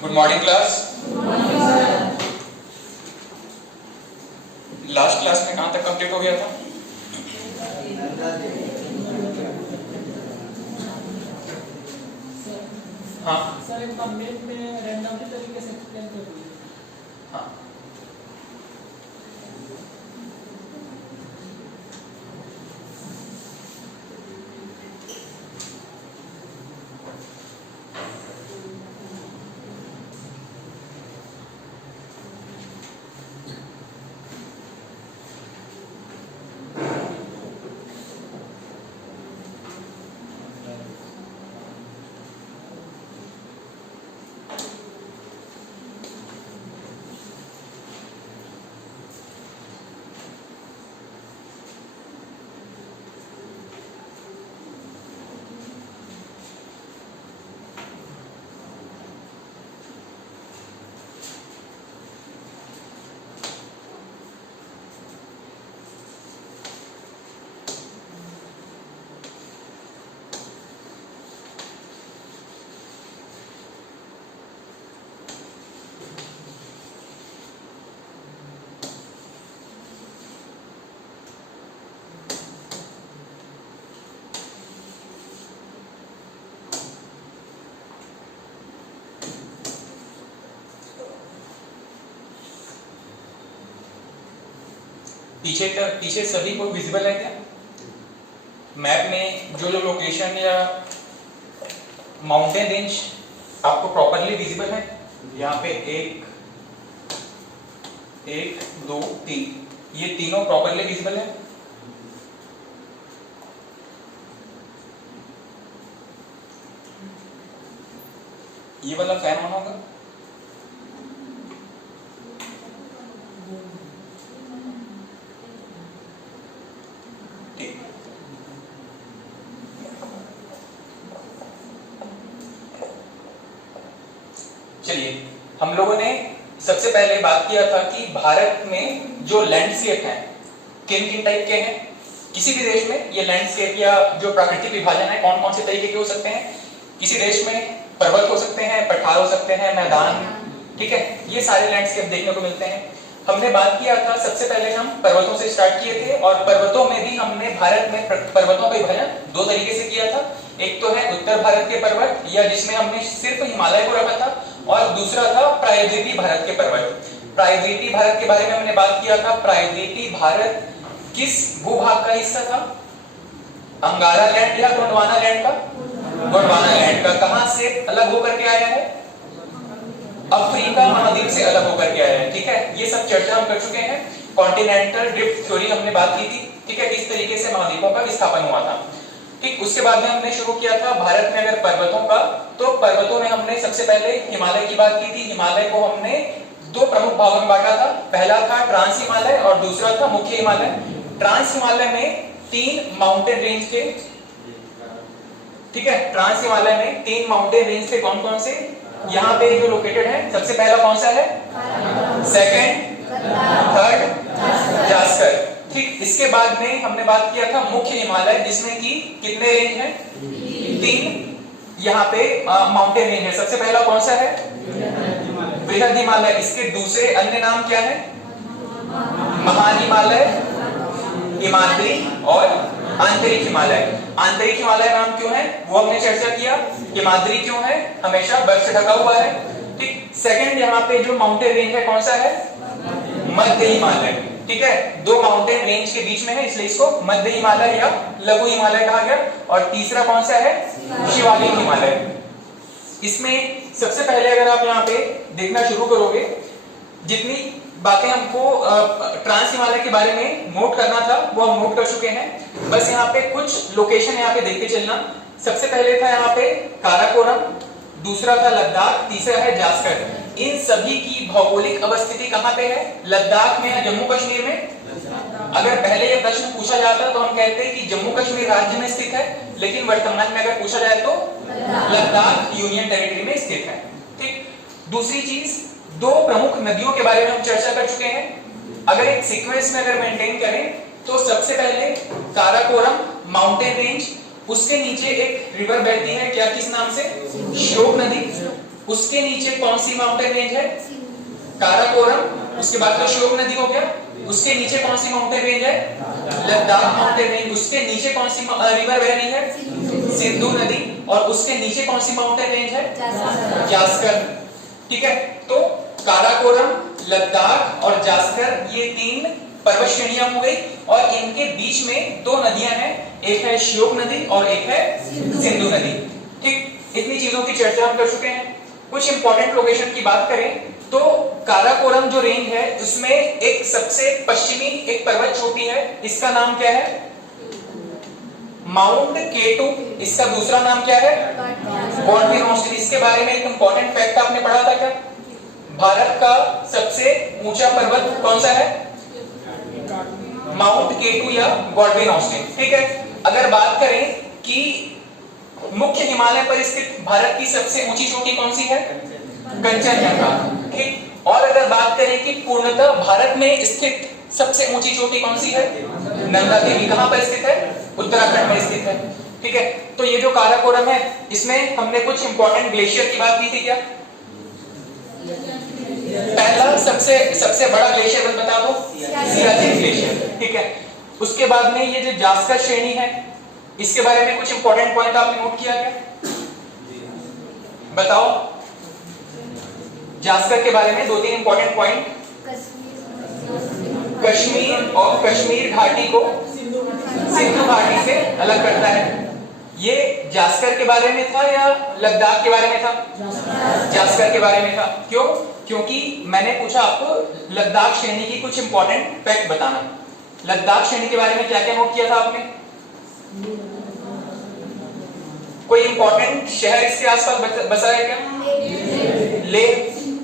Good morning class. Last class में कहां तक कंप्लीट हो गया था? हाँ सर एक बार मैथ में रैंडमली तरीके से एक्सप्लेन कर दीजिए। हाँ पीछे सभी को विजिबल है क्या? मैप में जो जो लोकेशन या माउंटेन रेंज आपको प्रॉपरली विजिबल है? यहाँ पे एक दो तीन, ये तीनों प्रॉपरली विजिबल है? ये वाला फैन ऑन होगा? चलिए, हम लोगों ने सबसे पहले बात किया था कि भारत में जो लैंडस्केप हैं किन किन टाइप के हैं। किसी भी देश में ये लैंडस्केप या जो प्राकृतिक विभाजन है कौन कौन से तरीके के हो सकते हैं। किसी देश में पर्वत हो सकते हैं, पठार हो सकते हैं, मैदान, ठीक है, ये सारे लैंडस्केप देखने को मिलते हैं। हमने बात किया था, सबसे पहले हम पर्वतों से स्टार्ट किए थे और पर्वतों में भी हमने भारत में पर्वतों का विभाजन दो तरीके से किया था। एक तो है उत्तर भारत के पर्वत या जिसमें हमने सिर्फ हिमालय को रखा था, और दूसरा था प्रायद्वीपीय भारत के पर्वत। प्रायद्वीपीय भारत के बारे में हमने बात किया था। प्रायद्वीपीय भारत किस भूभाग का हिस्सा था? अंगारा लैंड या गोंडवाना लैंड का? गोंडवाना लैंड का। कहां से अलग होकर के आया है? अफ्रीका महाद्वीप से अलग होकर के आया है, ठीक है। ये सब चर्चा हम कर चुके हैं। कॉन्टिनेंटल ड्रिफ्ट थ्योरी हमने बात की थी, ठीक है, किस तरीके से महाद्वीपों का विस्थापन हुआ था, ठीक। उसके बाद में हमने शुरू किया था भारत में अगर पर्वतों का, तो पर्वतों में हमने सबसे पहले हिमालय की बात की थी। हिमालय को हमने दो प्रमुख भागों में बांटा था। पहला था ट्रांस हिमालय और दूसरा था मुख्य हिमालय। ट्रांस हिमालय में 3 माउंटेन रेंज थे, ठीक है। ट्रांस हिमालय में 3 माउंटेन रेंज थे। कौन कौन से? यहाँ पे जो लोकेटेड है, सबसे पहला कौन सा है? सेकंड, थर्ड, जास्कर, ठीक। इसके बाद में हमने बात किया था मुख्य हिमालय, जिसमें कि कितने रेंज हैं? 3 यहाँ पे माउंटेन रेंज है। सबसे पहला कौन सा है? बृहद हिमालय। इसके दूसरे अन्य नाम क्या है? महान हिमालय, हिमाद्री और आंतरिक हिमालय। आंतरिक हिमालय नाम क्यों है वो हमने चर्चा किया। हिमाद्री क्यों है? हमेशा बर्फ से ढका हुआ है, ठीक। सेकंड यहाँ पे जो माउंटेन रेंज है कौन सा है? मध्य हिमालय, ठीक है। 2 माउंटेन रेंज के बीच में है, इसलिए इसको मध्य हिमालय या लघु हिमालय कहा गया। और तीसरा कौन सा है? शिवालिक हिमालय। इसमें सबसे पहले अगर आप यहाँ पे देखना शुरू करोगे, जितनी बातें हमको ट्रांस हिमालय के बारे में नोट करना था वो हम नोट कर चुके हैं। बस यहाँ पे कुछ लोकेशन यहाँ पे देखते चलना। सबसे पहले था यहाँ पे काराकोरम, दूसरा था लद्दाख, तीसरा है जास्कर। इन सभी की भौगोलिक अवस्थिति कहाँ पे है? लद्दाख में है, जम्मू कश्मीर में। अगर पहले ये प्रश्न पूछा जाता तो हम कहते हैं कि जम्मू कश्मीर राज्य में स्थित है, लेकिन वर्तमान में अगर पूछा जाए तो लद्दाख यूनियन टेरिटरी में स्थित है, ठीक। दूसरी चीज, 2 प्रमुख नदियों के बारे में हम चर्चा कर चुके हैं। अगर एक सीक्वेंस में अगर मेंटेन करें तो सबसे पहले काराकोरम माउंटेन रेंज, उसके नीचे एक रिवर बहती है, क्या, किस नाम से? श्योक नदी, उसके नीचे कौन सी माउंटेन रेंज है? काराकोरम। उसके बाद तो श्योक नदी हो गया, उसके नीचे कौन सी माउंटेन रेंज है? Ladakh mountain range. उसके नीचे कौन सी रिवर बह रही है? सिंधु नदी। और उसके नीचे कौन सी माउंटेन रेंज है? जास्कर। ठीक है, तो काराकोरम, लद्दाख और जास्कर ये 3 पर्वत श्रेणियां हो गई, और इनके बीच में 2 नदियां हैं, एक है श्योक नदी और एक है सिंधु नदी। ठीक, इतनी चीजों की चर्चा हम कर चुके हैं। कुछ इंपॉर्टेंट लोकेशन की बात करें तो काराकोरम जो रेंज है उसमें एक सबसे पश्चिमी एक पर्वत चोटी है, इसका नाम क्या है? माउंट केटू। इसका दूसरा नाम क्या है? Godwin Austen. इसके बारे में एक इंपॉर्टेंट फैक्ट आपने पढ़ा था क्या? भारत का सबसे ऊंचा पर्वत कौन सा है? माउंट केटू या गॉडविन ऑस्टिन। ठीक है, अगर बात करें कि मुख्य हिमालय पर स्थित भारत की सबसे ऊंची चोटी कौन सी है? कंचनजंगा। ठीक, और अगर बात करें कि पूर्णतः भारत में स्थित सबसे ऊंची चोटी कौन सी है? नंदा देवी। कहां पर स्थित है? उत्तराखंड में स्थित है। ठीक है, तो ये जो काराकोरम है इसमें हमने कुछ इंपॉर्टेंट ग्लेशियर की बात की थी क्या? पहला सबसे बड़ा ग्लेशियर बता दो, सियाचिन ग्लेशियर। ठीक है, उसके बाद में ये जो जास्कर श्रेणी है इसके बारे में कुछ इंपॉर्टेंट पॉइंट आपने नोट किया क्या? बताओ, जास्कर के बारे में 2-3 इंपॉर्टेंट पॉइंट। कश्मीर और कश्मीर घाटी को सिंधु घाटी से अलग करता है। ये जास्कर के बारे में था या लद्दाख के बारे में था? जास्कर के बारे में था। क्यों? क्योंकि मैंने पूछा आपको लद्दाख श्रेणी की कुछ इंपॉर्टेंट फैक्ट बताना। लद्दाख श्रेणी के बारे में क्या क्या नोट किया था आपने? कोई इंपॉर्टेंट शहर इसके आसपास बसा है क्या? लेह।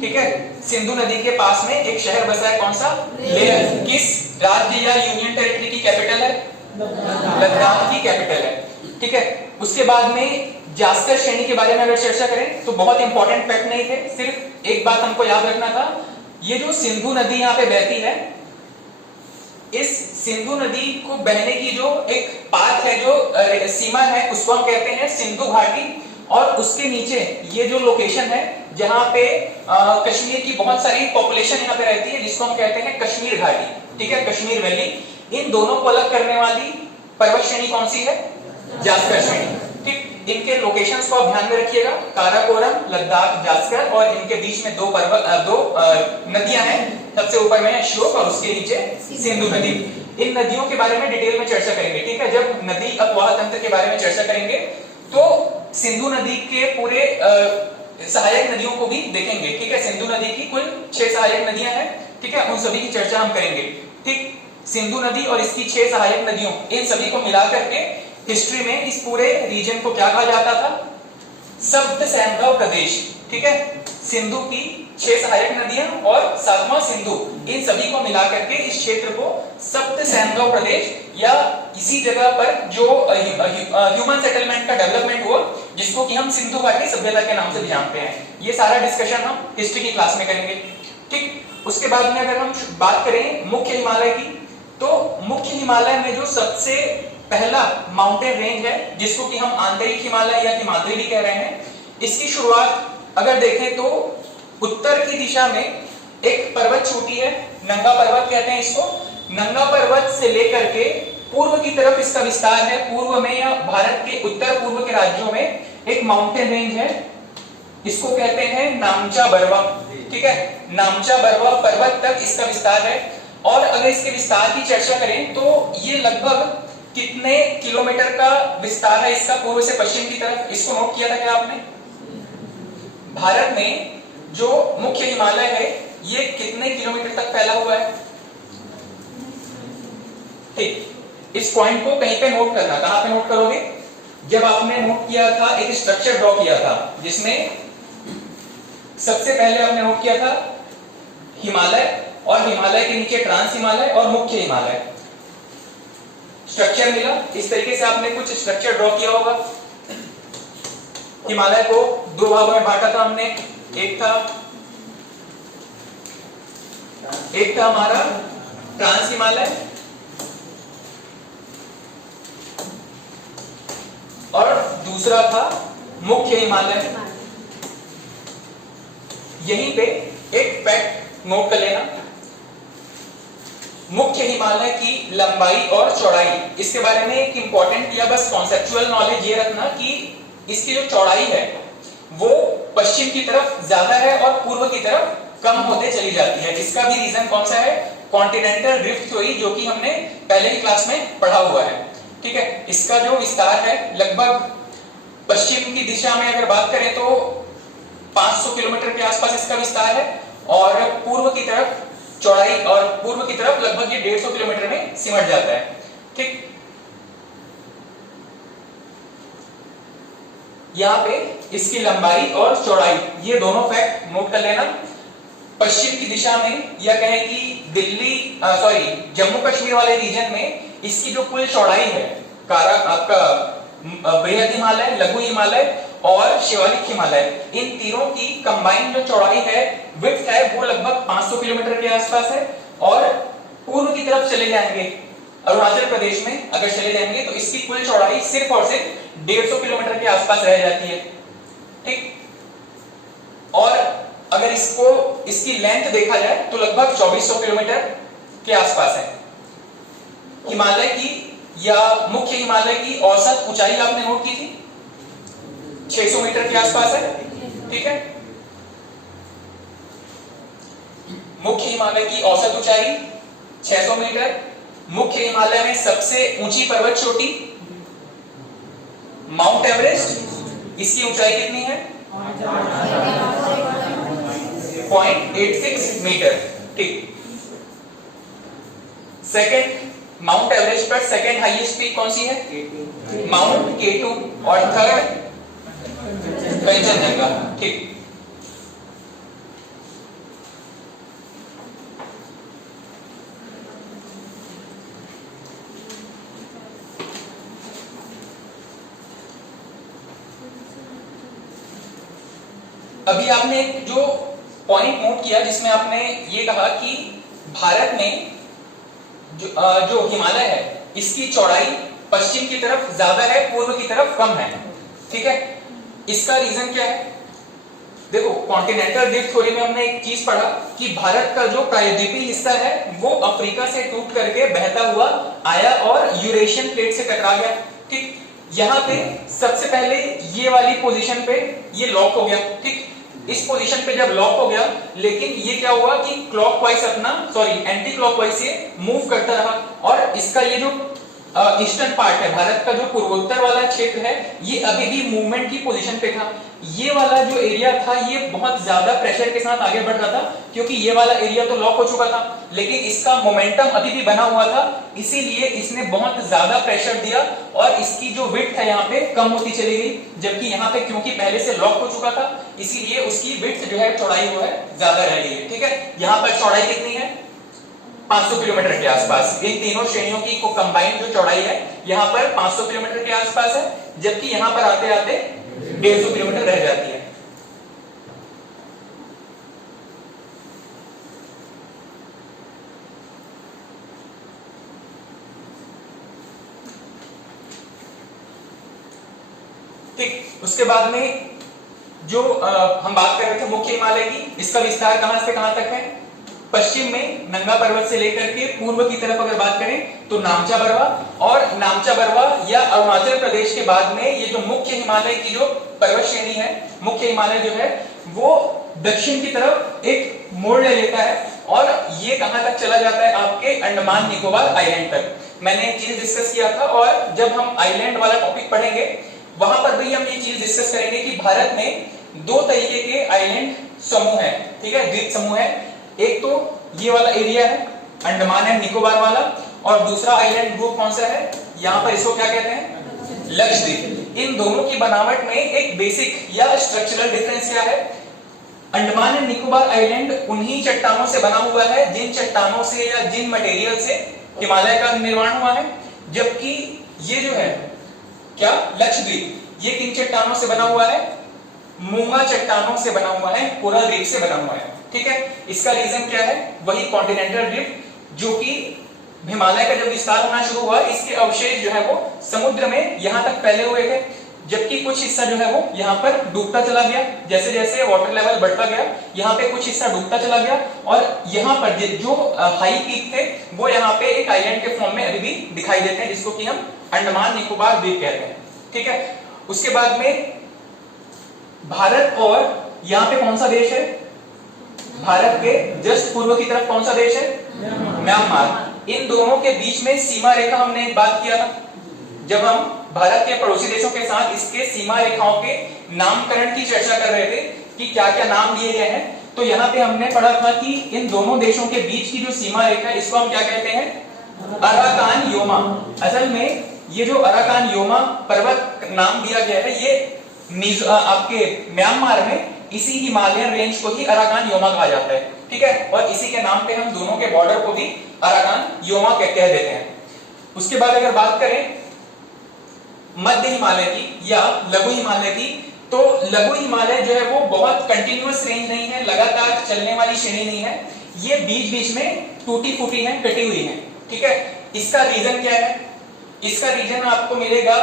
ठीक है, सिंधु नदी के पास में एक शहर बसा है, कौन सा? लेह। किस राज्य या यूनियन टेरिटरी की कैपिटल है? लद्दाख की कैपिटल है। ठीक है, उसके बाद में जास्कर श्रेणी के बारे में अगर चर्चा करें तो बहुत इंपॉर्टेंट फैक्ट नहीं थे, सिर्फ एक बात हमको याद रखना था, ये जो सिंधु नदी यहाँ पे बहती है, इस सिंधु नदी को बहने की जो एक पाथ है, जो सीमा है, उसको हम कहते हैं सिंधु घाटी। और उसके नीचे ये जो लोकेशन है जहाँ पे कश्मीर की बहुत सारी पॉपुलेशन यहाँ पे रहती है, जिसको हम कहते हैं कश्मीर घाटी। ठीक है, कश्मीर वैली। इन दोनों को अलग करने वाली पर्वत श्रेणी कौन सी है? जास्कर श्रेणी। ठीक, इनके लोकेशंस को आप ध्यान में रखिएगा, काराकोरम, लद्दाख, जास्कर, और इनके बीच में 2 नदियां हैं। सबसे ऊपर में है श्योक और उसके नीचे सिंधु नदी। इन नदियों के बारे में डिटेल में चर्चा करेंगे। ठीक है, जब नदी अपवाह तंत्र के बारे में चर्चा करेंगे तो सिंधु नदी के पूरे सहायक नदियों को भी देखेंगे। ठीक है, सिंधु नदी की कुल 6 सहायक नदियां हैं। ठीक है, उन सभी की चर्चा हम करेंगे। ठीक, सिंधु नदी और इसकी 6 सहायक नदियों, इन सभी को मिलाकर के हिस्ट्री में इस पूरे रीजन को क्या कहा जाता था? सप्त सैंधव प्रदेश। ठीक है, सिंधु की 6 सहायक नदियां और 7वां सिंधु, इन सभी को मिलाकर के इस क्षेत्र को सप्त सैंधव प्रदेश, या इसी जगह पर जो ह्यूमन सेटलमेंट का डेवलपमेंट हुआ, जिसको कि हम सिंधु घाटी सभ्यता के नाम से भी जानते हैं, ये सारा डिस्कशन हम हिस्ट्री की क्लास में करेंगे। ठीक, उसके बाद में अगर हम बात करें मुख्य हिमालय की, तो मुख्य हिमालय में जो सबसे पहला माउंटेन रेंज है, जिसको कि हम आंतरिक हिमालय या हिमाद्री भी कह रहे हैं, इसकी शुरुआत अगर देखें तो उत्तर की दिशा में एक पर्वत चोटी है, नंगा पर्वत कहते हैं इसको। नंगा पर्वत से लेकर के पूर्व की तरफ इसका विस्तार है। पूर्व में या भारत के उत्तर पूर्व के राज्यों में एक माउंटेन रेंज है, इसको कहते हैं नामचा बरवा। ठीक है, नामचा बरवा पर्वत तक इसका विस्तार है। और अगर इसके विस्तार की चर्चा करें तो ये लगभग कितने किलोमीटर का विस्तार है इसका पूर्व से पश्चिम की तरफ, इसको नोट किया था क्या आपने? भारत में जो मुख्य हिमालय है ये कितने किलोमीटर तक फैला हुआ है? ठीक, इस पॉइंट को कहीं पे नोट करना। कहां पे नोट करोगे? जब आपने नोट किया था, एक स्ट्रक्चर ड्रॉ किया था, जिसमें सबसे पहले आपने नोट किया था हिमालय, और हिमालय के नीचे ट्रांस हिमालय और मुख्य हिमालय। स्ट्रक्चर मिला, इस तरीके से आपने कुछ स्ट्रक्चर ड्रॉ किया होगा। हिमालय को 2 भागों में बांटा था हमने, एक था हमारा ट्रांस हिमालय और दूसरा था मुख्य हिमालय। यहीं पे एक फैक्ट नोट कर लेना, मुख्य हिमालय की लंबाई और चौड़ाई, इसके बारे में एक इंपॉर्टेंट या बस कॉन्सेप्चुअल नॉलेज ये रखना कि इसकी जो चौड़ाई है वो पश्चिम की तरफ ज्यादा है और पूर्व की तरफ कम होते चली जाती है। इसका भी रीजन कौन सा है? कॉन्टिनेंटल ड्रिफ्ट थ्योरी, जो कि हमने पहले ही क्लास में पढ़ा हुआ है। ठीक है, इसका जो विस्तार है लगभग पश्चिम की दिशा में अगर बात करें तो 500 किलोमीटर के आसपास इसका विस्तार है, और पूर्व की तरफ चौड़ाई और पूर्व की तरफ लगभग ये 150 किलोमीटर में सिमट जाता है। ठीक, यहाँ पे इसकी लंबाई और चौड़ाई ये दोनों फैक्ट नोट कर लेना। पश्चिम की दिशा में या कहें कि दिल्ली जम्मू कश्मीर वाले रीजन में इसकी जो कुल चौड़ाई है, आपका बृहद हिमालय, लघु हिमालय और शिवालिक हिमालय, इन तीनों की कंबाइंड जो चौड़ाई है, विड्थ है, वो लगभग 500 किलोमीटर के आसपास है। और पूर्व की तरफ चले जाएंगे अरुणाचल प्रदेश में अगर चले जाएंगे तो इसकी कुल चौड़ाई सिर्फ और सिर्फ 150 किलोमीटर के आसपास रह जाती है। ठीक, और अगर इसकी लेंथ देखा जाए तो लगभग 2400 किलोमीटर के आसपास है। हिमालय की या मुख्य हिमालय की औसत ऊंचाई आपने नोट की थी, 600 मीटर के आसपास है। ठीक है, मुख्य हिमालय की औसत ऊंचाई 600 मीटर। मुख्य हिमालय में सबसे ऊंची पर्वत चोटी माउंट एवरेस्ट, इसकी ऊंचाई कितनी है? 0.86 मीटर। ठीक, सेकंड माउंट एवरेस्ट पर सेकंड हाईएस्ट पीक कौन सी है? माउंट K2, और थर्ड कंचनजंगा। ठीक, अभी आपने जो पॉइंट नोट किया जिसमें आपने ये कहा कि भारत में जो हिमालय है इसकी चौड़ाई पश्चिम की तरफ ज्यादा है, पूर्व की तरफ कम है। ठीक है, इसका रीजन क्या है? देखो, कॉन्टिनेंटल ड्रिफ्ट थ्योरी में हमने एक चीज पढ़ा कि भारत का जो प्रायद्वीपीय हिस्सा है वो अफ्रीका से टूट करके बहता हुआ आया और यूरेशियन प्लेट से टकरा गया। ठीक, यहाँ पे सबसे पहले ये वाली पोजीशन पे ये लॉक हो गया। ठीक, इस पोजीशन पे जब लॉक हो गया, लेकिन ये क्या हुआ कि क्लॉकवाइज एंटी क्लॉकवाइज ये मूव करता रहा, और इसका ये जो ईस्टर्न पार्ट है, भारत का जो पूर्वोत्तर वाला क्षेत्र है, ये अभी भी मूवमेंट की पोजीशन पे था। ये वाला जो एरिया था ये बहुत ज्यादा प्रेशर के साथ आगे बढ़ रहा था, क्योंकि ये वाला एरिया तो लॉक हो चुका था, लेकिन इसका मोमेंटम अभी भी बना हुआ था, इसीलिए इसने बहुत ज्यादा प्रेशर दिया और इसकी जो विड्थ है यहाँ पे कम होती चली गई। जबकि यहाँ पे क्योंकि पहले से लॉक हो चुका था, इसीलिए उसकी विड्थ जो है, चौड़ाई जो है ज्यादा रह गई है। ठीक है, यहाँ पर चौड़ाई कितनी है? 500 किलोमीटर के आसपास। इन तीनों श्रेणियों की को कंबाइंड जो चौड़ाई है यहाँ पर 500 किलोमीटर के आसपास है, जबकि यहाँ पर आते आते 150 किलोमीटर रह जाती है। ठीक, उसके बाद में जो हम बात कर रहे थे मुख्य हिमालय की, इसका विस्तार कहां से कहां तक है? पश्चिम में नंगा पर्वत से लेकर के पूर्व की तरफ अगर बात करें तो नामचा बरवा, और नामचा बरवा या अरुणाचल प्रदेश के बाद में ये जो मुख्य हिमालय की जो पर्वत श्रेणी है, मुख्य हिमालय जो है वो दक्षिण की तरफ एक मोड़ ले लेता है और ये कहां तक चला जाता है? आपके अंडमान निकोबार आइलैंड तक। मैंने एक चीज डिस्कस किया था, और जब हम आइलैंड वाला टॉपिक पढ़ेंगे वहां पर भी हम ये चीज डिस्कस करेंगे कि भारत में दो तरीके के आइलैंड समूह है। ठीक है, द्वीप समूह है। एक तो ये वाला एरिया है अंडमान एंड निकोबार वाला, और दूसरा आइलैंड ग्रुप कौन सा है? यहाँ पर इसको क्या कहते हैं? लक्षद्वीप। इन दोनों की बनावट में एक बेसिक या स्ट्रक्चरल डिफरेंस क्या है? अंडमान एंड निकोबार आइलैंड उन्हीं चट्टानों से बना हुआ है जिन चट्टानों से या जिन मटेरियल से हिमालय का निर्माण हुआ है, जबकि ये जो है क्या लक्षद्वीप, ये किन चट्टानों से बना हुआ है? मूंगा चट्टानों से बना हुआ है, कोरल रीफ से बना हुआ है। ठीक है, इसका रीजन क्या है? वही कॉन्टिनेंटल ड्रिफ्ट, जो कि हिमालय का जब विस्तार होना शुरू हुआ, इसके अवशेष जो है वो समुद्र में यहां तक फैले हुए थे। जबकि कुछ हिस्सा जो है वो यहाँ पर डूबता चला गया, जैसे जैसे वाटर लेवल बढ़ता गया यहाँ पे कुछ हिस्सा डूबता चला गया, और यहाँ पर जो हाई पीक थे वो यहाँ पे एक आइलैंड के फॉर्म में अभी भी दिखाई देते हैं, जिसको कि हम अंडमान निकोबार द्वीप कहते हैं। ठीक है, उसके बाद में भारत और यहाँ पे कौन सा देश है, भारत के जस्ट पूर्व की तरफ कौन सा देश है, म्यांमार। इन दोनों के बीच में सीमा रेखा हमने एक बात किया था, जब हम भारत के पड़ोसी देशों के साथ इसके सीमा रेखाओं के नामकरण की चर्चा कर रहे थे कि क्या क्या नाम दिए गए हैं, तो यहाँ पे हमने पढ़ा था कि इन दोनों देशों के बीच की जो सीमा रेखा है इसको हम क्या कहते हैं, अराकान योमा। असल में ये जो अराकान योमा पर्वत नाम दिया गया है, ये आपके म्यांमार में इसी हिमालयन रेंज को ही अराकान योमा कहा जाता है। ठीक है, और इसी के नाम पे हम दोनों के बॉर्डर को भी अराकान योमा कह देते हैं। उसके बाद अगर बात करें मध्य हिमालय की या लघु हिमालय की, तो लघु हिमालय जो है वो बहुत कंटिन्यूअस रेंज नहीं है, लगातार चलने वाली श्रेणी नहीं है, ये बीच बीच में टूटी फूटी है, कटी हुई है। ठीक है, इसका रीजन क्या है, इसका रीजन आपको मिलेगा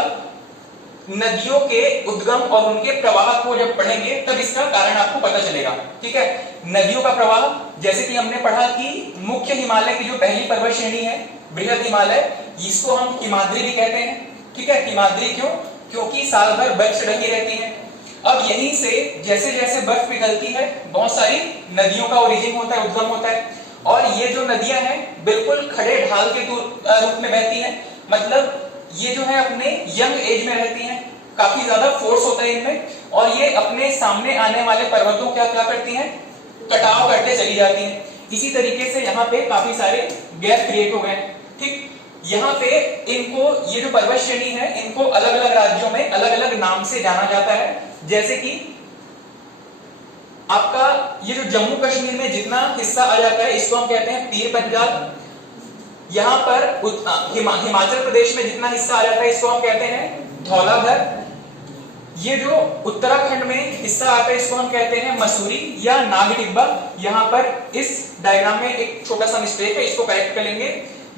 नदियों के उद्गम और उनके प्रवाह को जब पढ़ेंगे तब इसका कारण आपको पता चलेगा। ठीक है, नदियों का प्रवाह, जैसे कि हमने पढ़ा कि मुख्य हिमालय की जो पहली पर्वत श्रेणी है बृहद हिमालय, इसको हम हिमाद्री भी कहते हैं। ठीक है, हिमाद्री क्यों, क्योंकि साल भर बर्फ से ढकी रहती है। अब यहीं से जैसे जैसे बर्फ पिघलती है बहुत सारी नदियों का ओरिजिन होता है, उद्गम होता है, और ये जो नदियां हैं बिल्कुल खड़े ढाल के रूप में बहती हैं, मतलब ये जो है अपने यंग एज में रहती हैं, काफी ज्यादा फोर्स होता है इनमें, और ये अपने सामने आने वाले पर्वतों क्या क्या करती हैं, कटाव करते चली जाती हैं। इसी तरीके से यहाँ पे काफी सारे गैप क्रिएट हो गए। ठीक, यहाँ पे इनको, ये जो पर्वत श्रेणी है इनको अलग अलग राज्यों में अलग अलग नाम से जाना जाता है, जैसे कि आपका ये जो जम्मू कश्मीर में जितना हिस्सा आ जाता है इसको हम कहते हैं पीर पंजाल। यहाँ पर हिमाचल प्रदेश में जितना हिस्सा आ जाता है इसको हम कहते हैं धौलाधर। ये जो उत्तराखंड में हिस्सा आता है इसको हम कहते हैं मसूरी या नागटिब्बा। यहाँ पर इस डायग्राम में एक छोटा सा मिस्टेक है, इसको करेक्ट कर लेंगे।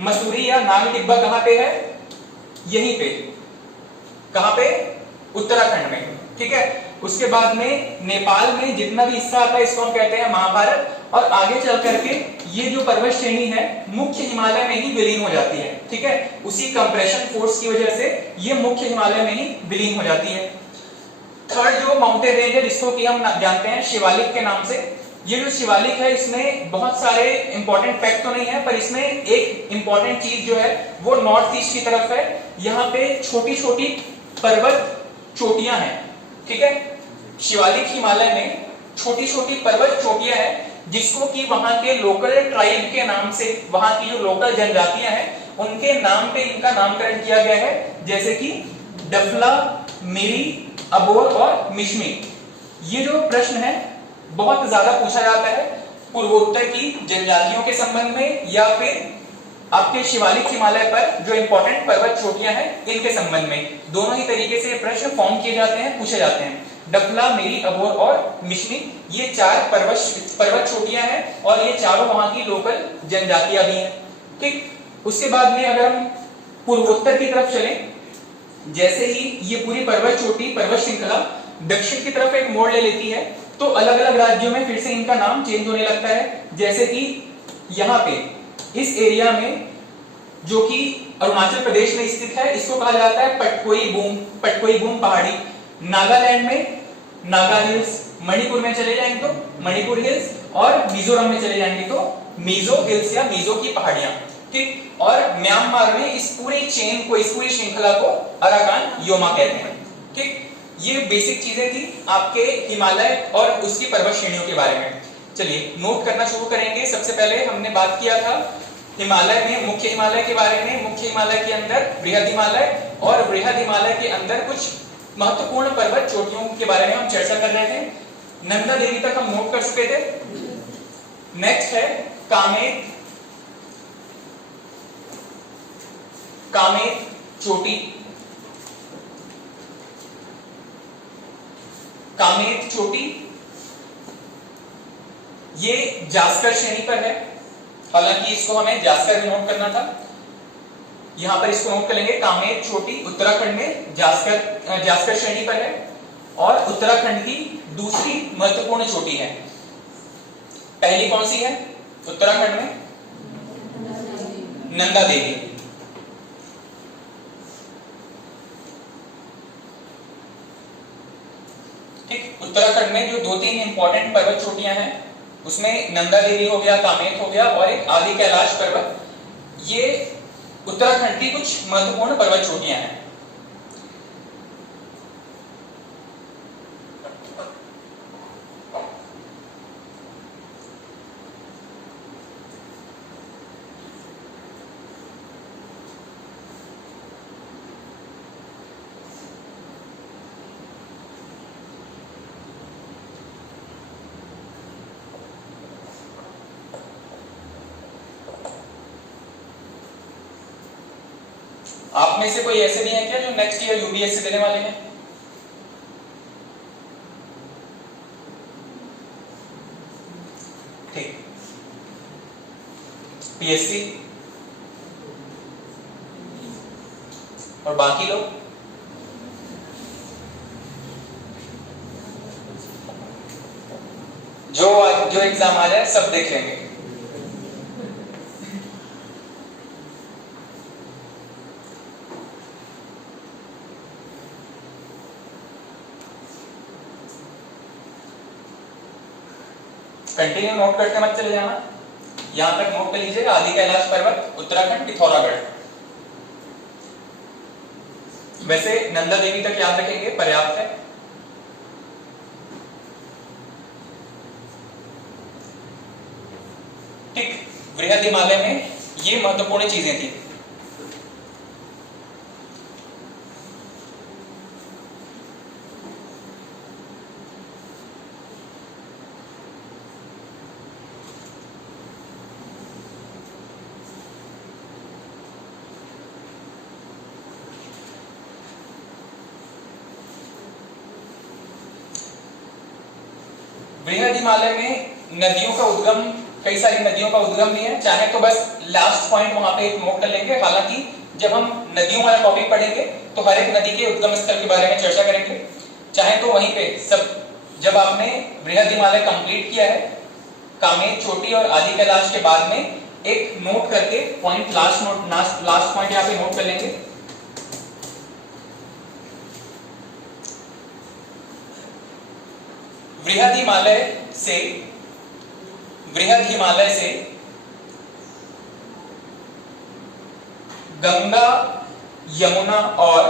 मसूरी या नागटिब्बा कहाँ पे है, यहीं पे, कहाँ पे, उत्तराखंड में। ठीक है, उसके बाद में नेपाल में जितना भी हिस्सा आता है इसको हम कहते हैं महाभारत, और आगे चल करके ये जो पर्वत श्रेणी है मुख्य हिमालय में ही विलीन हो जाती है। ठीक है, उसी कंप्रेशन फोर्स की वजह से ये मुख्य हिमालय में ही विलीन हो जाती है। थर्ड जो माउंटेन रेंज है जिसको कि हम जानते हैं शिवालिक के नाम से, ये जो शिवालिक है इसमें बहुत सारे इंपॉर्टेंट फैक्ट तो नहीं है, पर इसमें एक इंपॉर्टेंट चीज जो है वो नॉर्थ ईस्ट की तरफ है। यहाँ पे छोटी छोटी पर्वत चोटियां हैं। ठीक है, शिवालिक हिमालय में छोटी छोटी पर्वत चोटियां हैं, जिसको कि वहां के लोकल ट्राइब के नाम से, वहां की जो लोकल जनजातियां हैं उनके नाम पे इनका नामकरण किया गया है, जैसे कि डफला, मिरी, अबोर और मिश्मी। ये जो प्रश्न है बहुत ज्यादा पूछा जाता है पूर्वोत्तर की जनजातियों के संबंध में, या फिर आपके शिवालिक हिमालय पर जो इंपॉर्टेंट पर्वत चोटियां हैं इनके संबंध में। दोनों ही तरीके से ये प्रश्न फॉर्म किए जाते हैं, पूछे जाते हैं। डफला, मिरी, अबोर और मिश्मी, ये चार पर्वत चोटियां हैं और ये चारों वहां की लोकल जनजातियां भी हैं। ठीक, उसके बाद में अगर हम पूर्वोत्तर की तरफ चलें, जैसे ही ये पूरी पर्वत चोटी, पर्वत श्रृंखला दक्षिण की तरफ एक मोड़ ले लेती है, तो अलग अलग राज्यों में फिर से इनका नाम चेंज होने लगता है। जैसे कि यहाँ पे इस एरिया में जो कि अरुणाचल प्रदेश में स्थित है, इसको कहा जाता है पटकोई बूम पहाड़ी। नागालैंड में नागा हिल्स, मणिपुर में चले जाएंगे तो मणिपुर हिल्स, और मिजोरम में चले जाएंगे तो मिजो हिल्स या मिजो की पहाड़ियां। ठीक, और म्यांमार में इस पूरी चेन को, इस पूरी श्रृंखला को अराकान योमा कहते हैं। ठीक, ये बेसिक चीजें थी आपके हिमालय और उसकी पर्वत श्रेणियों के बारे में। चलिए नोट करना शुरू करेंगे। सबसे पहले हमने बात किया था हिमालय में, मुख्य हिमालय के बारे में। मुख्य हिमालय के अंदर बृहद हिमालय, और बृहद हिमालय के अंदर कुछ महत्वपूर्ण पर्वत चोटियों के बारे में हम चर्चा कर रहे थे। नंदा देवी तक हम नोट कर चुके थे। नेक्स्ट है कामेत चोटी। कामेत चोटी ये जास्कर श्रेणी पर है, हालांकि इसको हमें जास्कर भी नोट करना था। यहां पर इसको नोट कर लेंगे। कामेत चोटी उत्तराखंड में जास्कर श्रेणी पर है और उत्तराखंड की दूसरी महत्वपूर्ण चोटी है। पहली कौन सी है उत्तराखंड में? नंदा देवी। ठीक, उत्तराखंड में जो 2-3 इंपॉर्टेंट पर्वत चोटियां हैं उसमें नंदा देवी हो गया, कामेत हो गया और एक आदि कैलाश पर्वत, ये उत्तराखंड की कुछ महत्वपूर्ण पर्वत चोटियां हैं। आप में से कोई ऐसे भी हैं क्या जो नेक्स्ट ईयर यूपीएससी देने वाले हैं? ठीक, पीएससी और बाकी लोग? जो एग्जाम आ जाए सब देख लेंगे। कंटिन्यू नोट करते मत चले जाना, यहां तक नोट कर लीजिएगा। आदि कैलाश पर्वत उत्तराखंड पिथौरागढ़। वैसे नंदा देवी तक याद रखेंगे, पर्याप्त है। ठीक, बृहद हिमालय में ये महत्वपूर्ण चीजें थी। बृहद हिमालय में नदियों का उद्गम, कई सारी नदियों का उद्गम भी है। चाहे तो बस लास्ट पॉइंट वहां पे एक नोट कर लेंगे। हालांकि जब हम नदियों वाला टॉपिक पढ़ेंगे तो हर एक नदी के उद्गम स्थल के बारे में चर्चा करेंगे। चाहे तो वहीं पे सब, जब आपने बृहद हिमालय कंप्लीट किया है, कामेत चोटी और आदि कैलाश के बाद में एक नोट करके पॉइंट, लास्ट पॉइंट यहाँ पे नोट कर लेंगे। बृहद हिमालय से गंगा यमुना और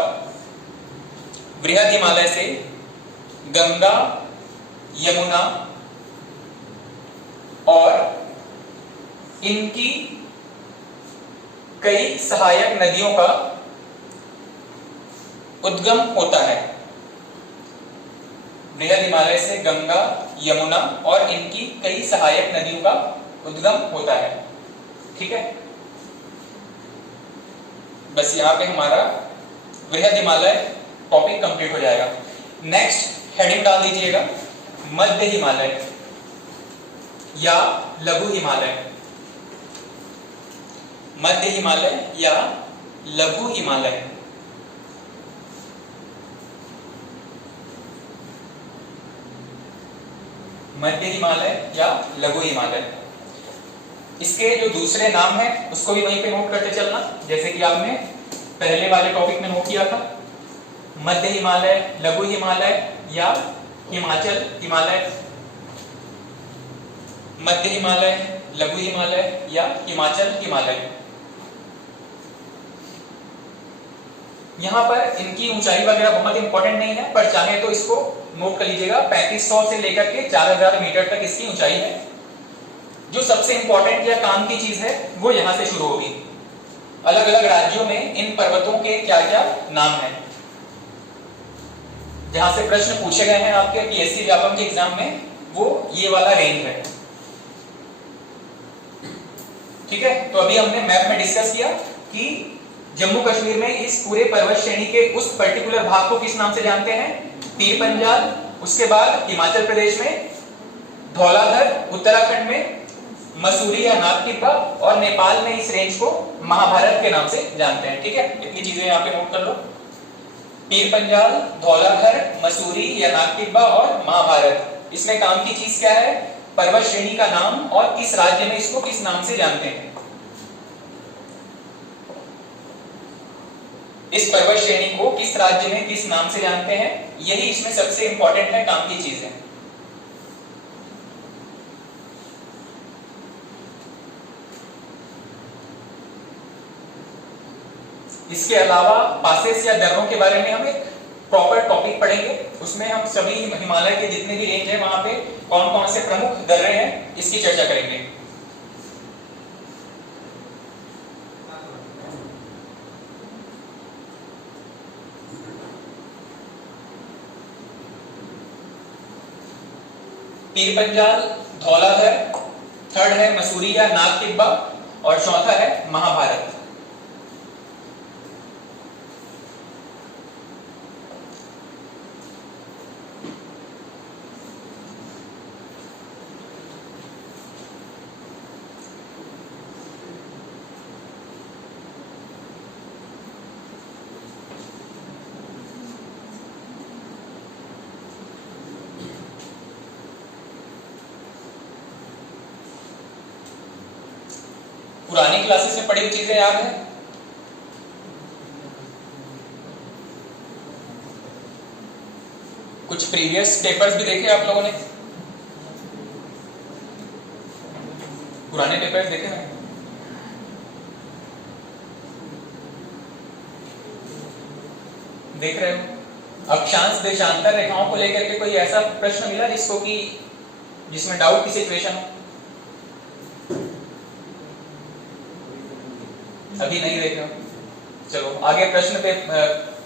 बृहद हिमालय से गंगा यमुना और इनकी कई सहायक नदियों का उद्गम होता है। बृहद हिमालय से गंगा यमुना और इनकी कई सहायक नदियों का उद्गम होता है। ठीक है, बस यहां पे हमारा बृहद हिमालय टॉपिक कंप्लीट हो जाएगा। नेक्स्ट हेडिंग डाल दीजिएगा मध्य हिमालय या लघु हिमालय। मध्य हिमालय या लघु हिमालय। मध्य हिमालय या लघु हिमालय। इसके जो दूसरे नाम हैं उसको भी वहीं पे नोट करते चलना, जैसे कि आपने पहले वाले टॉपिक में नोट किया था। मध्य हिमालय, लघु हिमालय या हिमाचल हिमालय। मध्य हिमालय, लघु हिमालय या हिमाचल हिमालय। यहां पर इनकी ऊंचाई वगैरह बहुत इंपॉर्टेंट नहीं है, पर चाहे तो इसको नोट कर लीजिएगा। 3500 से लेकर के 4000 मीटर तक इसकी ऊंचाई है। जो सबसे इंपॉर्टेंट या काम की चीज है वो यहां से शुरू होगी। अलग अलग राज्यों में इन पर्वतों के क्या क्या नाम हैं, जहां से प्रश्न पूछे गए हैं आपके पीएससी व्यापम के एग्जाम में, वो ये वाला रेंज है। ठीक है, तो अभी हमने मैप में डिस्कस किया कि जम्मू कश्मीर में इस पूरे पर्वत श्रेणी के उस पर्टिकुलर भाग को किस नाम से जानते हैं? पीर पंजाल। उसके बाद हिमाचल प्रदेश में धौलाधर, उत्तराखंड में मसूरी या नाग टिब्बा, और नेपाल में इस रेंज को महाभारत के नाम से जानते हैं। ठीक है, इतनी चीजें यहाँ पे नोट कर लो। पीर पंजाल, धौलाधर, मसूरी या नाग टिब्बा और महाभारत। इसमें काम की चीज क्या है? पर्वत श्रेणी का नाम और किस राज्य में इसको किस नाम से जानते हैं। इस पर्वत श्रेणी को किस राज्य में किस नाम से जानते हैं, यही इसमें सबसे इंपॉर्टेंट है, काम की चीज है। इसके अलावा पासेस या दर्रों के बारे में हम एक प्रॉपर टॉपिक पढ़ेंगे, उसमें हम सभी हिमालय के जितने भी रेंज है वहां पे कौन कौन से प्रमुख दर्रे हैं इसकी चर्चा करेंगे। पीर पंजाल, धौलाधर, थर्ड है मसूरी या नाग टिब्बा, और चौथा है महाभारत। पुरानी क्लासेस में पढ़ी हुई चीजें याद है? कुछ प्रीवियस पेपर्स भी देखे आप लोगों ने? पुराने पेपर्स देखे हैं? देख रहे हो? अक्षांश देशांतर रेखाओं को लेकर के कोई ऐसा प्रश्न मिला जिसमें डाउट की सिचुएशन हो? अभी नहीं देख रहे हो? चलो आगे प्रश्न पे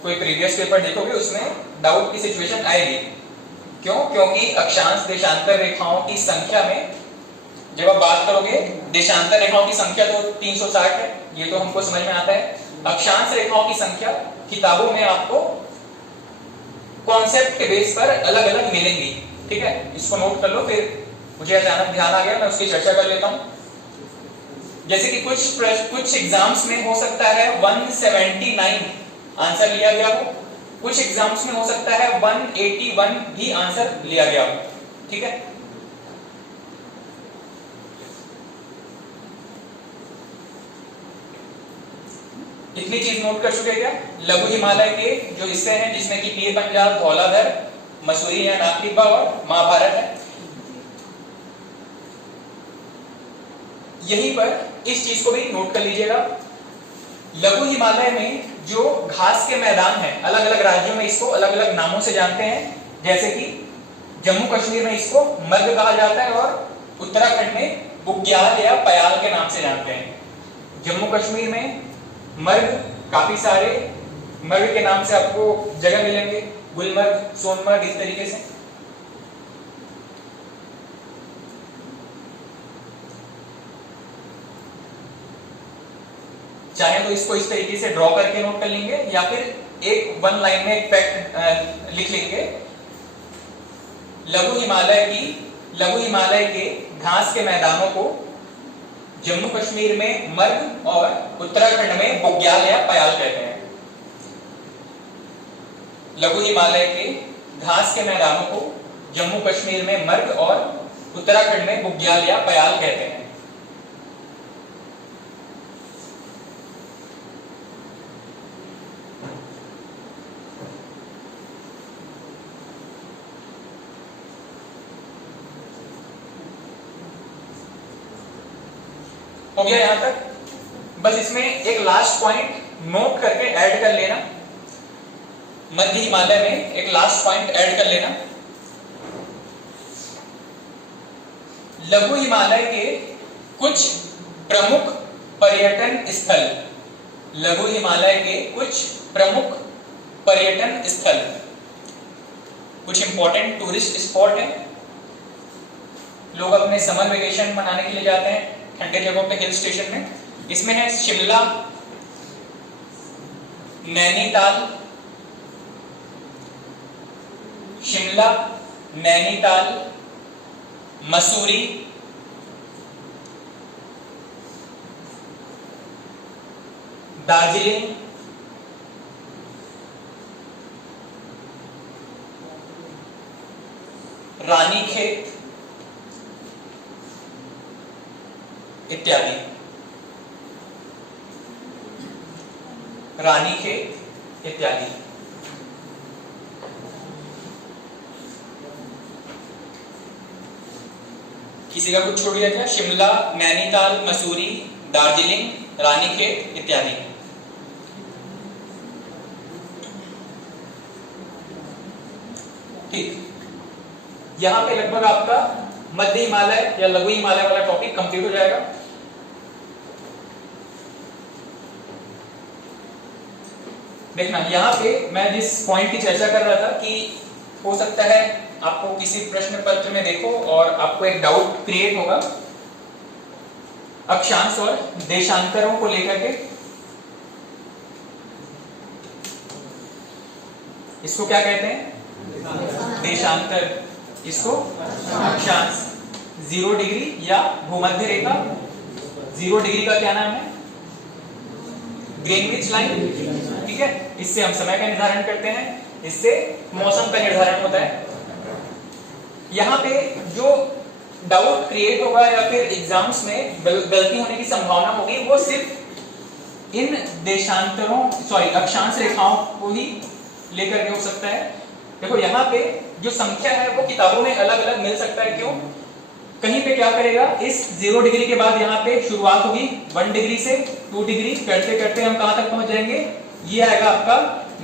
कोई प्रीवियस पेपर देखोगे उसमें डाउट की सिचुएशन आएगी। क्यों? क्योंकि अक्षांश देशांतर रेखाओं की संख्या में जब आप बात करोगे, देशांतर रेखाओं की संख्या तो 360 है, ये तो हमको समझ में आता है। अक्षांश रेखाओं की संख्या किताबों में आपको कॉन्सेप्ट के बेस पर अलग अलग मिलेंगी। ठीक है, इसको नोट कर लो, फिर मुझे अचानक ध्यान आ गया, मैं उसकी चर्चा कर लेता हूं। जैसे कि कुछ एग्जाम्स में हो सकता है 179 आंसर लिया गया हो, कुछ एग्जाम्स में हो सकता है 181 भी आंसर लिया गया हो। ठीक है, इतनी चीज नोट कर चुके क्या? लघु हिमालय के जो हिस्से हैं जिसमें कि पीर पंजाल, धौलाधर, मसूरी या नाग टिब्बा और महाभारत है, यहीं पर इस चीज को भी नोट कर लीजिएगा। लघु हिमालय में जो घास के मैदान हैं, अलग अलग राज्यों में इसको अलग अलग नामों से जानते हैं। जैसे कि जम्मू कश्मीर में इसको मर्ग कहा जाता है और उत्तराखंड में बुग्याल या पयाल के नाम से जानते हैं। जम्मू कश्मीर में मर्ग, काफी सारे मर्ग के नाम से आपको जगह मिलेंगे, गुलमर्ग, सोनमर्ग, इस तरीके से। चाहे तो इसको इस तरीके से ड्रॉ करके नोट कर लेंगे या फिर एक वन लाइन में एक फैक्ट लिख लेंगे। लघु हिमालय के घास के मैदानों को जम्मू कश्मीर में मर्ग और उत्तराखंड में बुग्याल या पयाल कहते हैं। लघु हिमालय के घास के मैदानों को जम्मू कश्मीर में मर्ग और उत्तराखंड में बुग्याल या पयाल कहते हैं। हो गया यहां तक? बस इसमें एक लास्ट पॉइंट नोट करके ऐड कर लेना, मध्य हिमालय में एक लास्ट पॉइंट ऐड कर लेना। लघु हिमालय के कुछ प्रमुख पर्यटन स्थल, लघु हिमालय के कुछ प्रमुख पर्यटन स्थल, कुछ इंपॉर्टेंट टूरिस्ट स्पॉट है। लोग अपने समर वेकेशन मनाने के लिए जाते हैं ठंडे जगहों पे, हिल स्टेशन में। इसमें है शिमला, नैनीताल, मसूरी, दार्जिलिंग, रानीखेत इत्यादि। रानीखेत इत्यादि। किसी का कुछ छोड़ गया क्या? शिमला, नैनीताल, मसूरी, दार्जिलिंग, रानीखेत इत्यादि। ठीक, यहां पे लगभग आपका मध्य हिमालय या लघु हिमालय वाला टॉपिक कंप्लीट हो जाएगा। देखना, यहां पे मैं जिस पॉइंट की चर्चा कर रहा था कि हो सकता है आपको किसी प्रश्न पत्र में देखो और आपको एक डाउट क्रिएट होगा अक्षांश और देशांतरों को लेकर के। इसको क्या कहते हैं? देशांतर। इसको अक्षांश। 0 डिग्री या भूमध्य रेखा। 0 डिग्री का क्या नाम है? Greenwich line. ठीक है, इससे हम समय का निर्धारण करते हैं, इससे मौसम का निर्धारण होता है। यहाँ पे जो डाउट क्रिएट होगा या फिर एग्जाम्स में गलती होने की संभावना होगी वो सिर्फ इन देशांतरों अक्षांश रेखाओं को ही लेकर के हो सकता है। देखो यहाँ पे जो संख्या है वो किताबों में अलग अलग मिल सकता है। क्यों? कहीं पे क्या करेगा, इस 0 डिग्री के बाद यहाँ पे शुरुआत होगी 1 डिग्री से, 2 डिग्री करते करते हम कहां तक पहुंच जाएंगे? ये आएगा आपका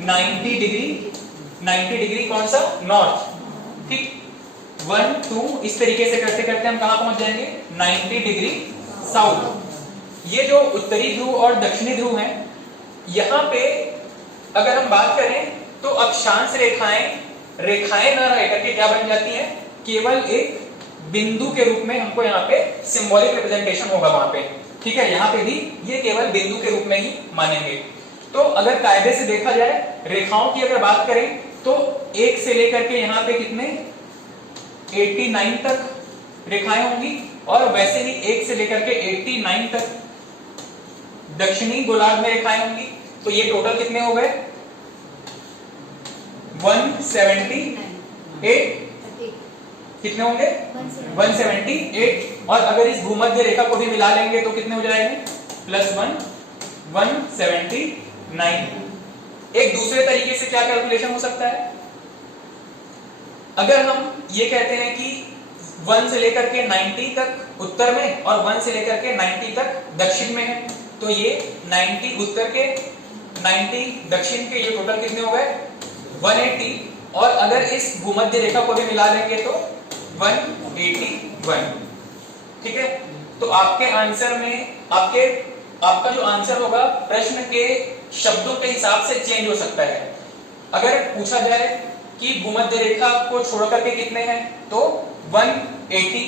90 डिग्री। 90 डिग्री कौन सा? नॉर्थ। ठीक, 1 2 इस तरीके से करते करते हम कहां पहुंच जाएंगे? 90 डिग्री साउथ। ये जो उत्तरी ध्रुव और दक्षिणी ध्रुव है, यहाँ पे अगर हम बात करें तो अक्षांश रेखाएं ना रह करके क्या बन जाती हैं? केवल एक बिंदु के रूप में हमको यहाँ पे सिंबॉलिक रिप्रेजेंटेशन होगा वहां पे। ठीक है, यहाँ पे भी ये केवल बिंदु के रूप में ही मानेंगे। तो अगर कायदे से देखा जाए, रेखाओं की अगर बात करें तो 1 से लेकर के यहाँ पे कितने 89 तक रेखाएं होंगी, और वैसे ही 1 से लेकर के 89 तक दक्षिणी गोलार्ध में रेखाएं होंगी। तो ये टोटल कितने हो गए? 178। कितने होंगे? 178। और अगर इस भूमध्य रेखा को भी मिला लेंगे तो कितने हो जाएंगे? +1 179। एक दूसरे तरीके से क्या कैलकुलेशन हो सकता है? अगर हम ये कहते हैं कि 1 से लेकर के 90 तक उत्तर में और 1 से लेकर के 90 तक दक्षिण में है, तो ये 90 उत्तर के 90 दक्षिण के, ये टोटल कितने हो गए? 180। और अगर इस भूमध्य रेखा को भी मिला लेंगे तो 181। ठीक है, तो आपके आंसर में आपका जो आंसर होगा प्रश्न के शब्दों के हिसाब से चेंज हो सकता है। अगर पूछा जाए कि भूमध्य रेखा को छोड़ करके कितने हैं, तो 180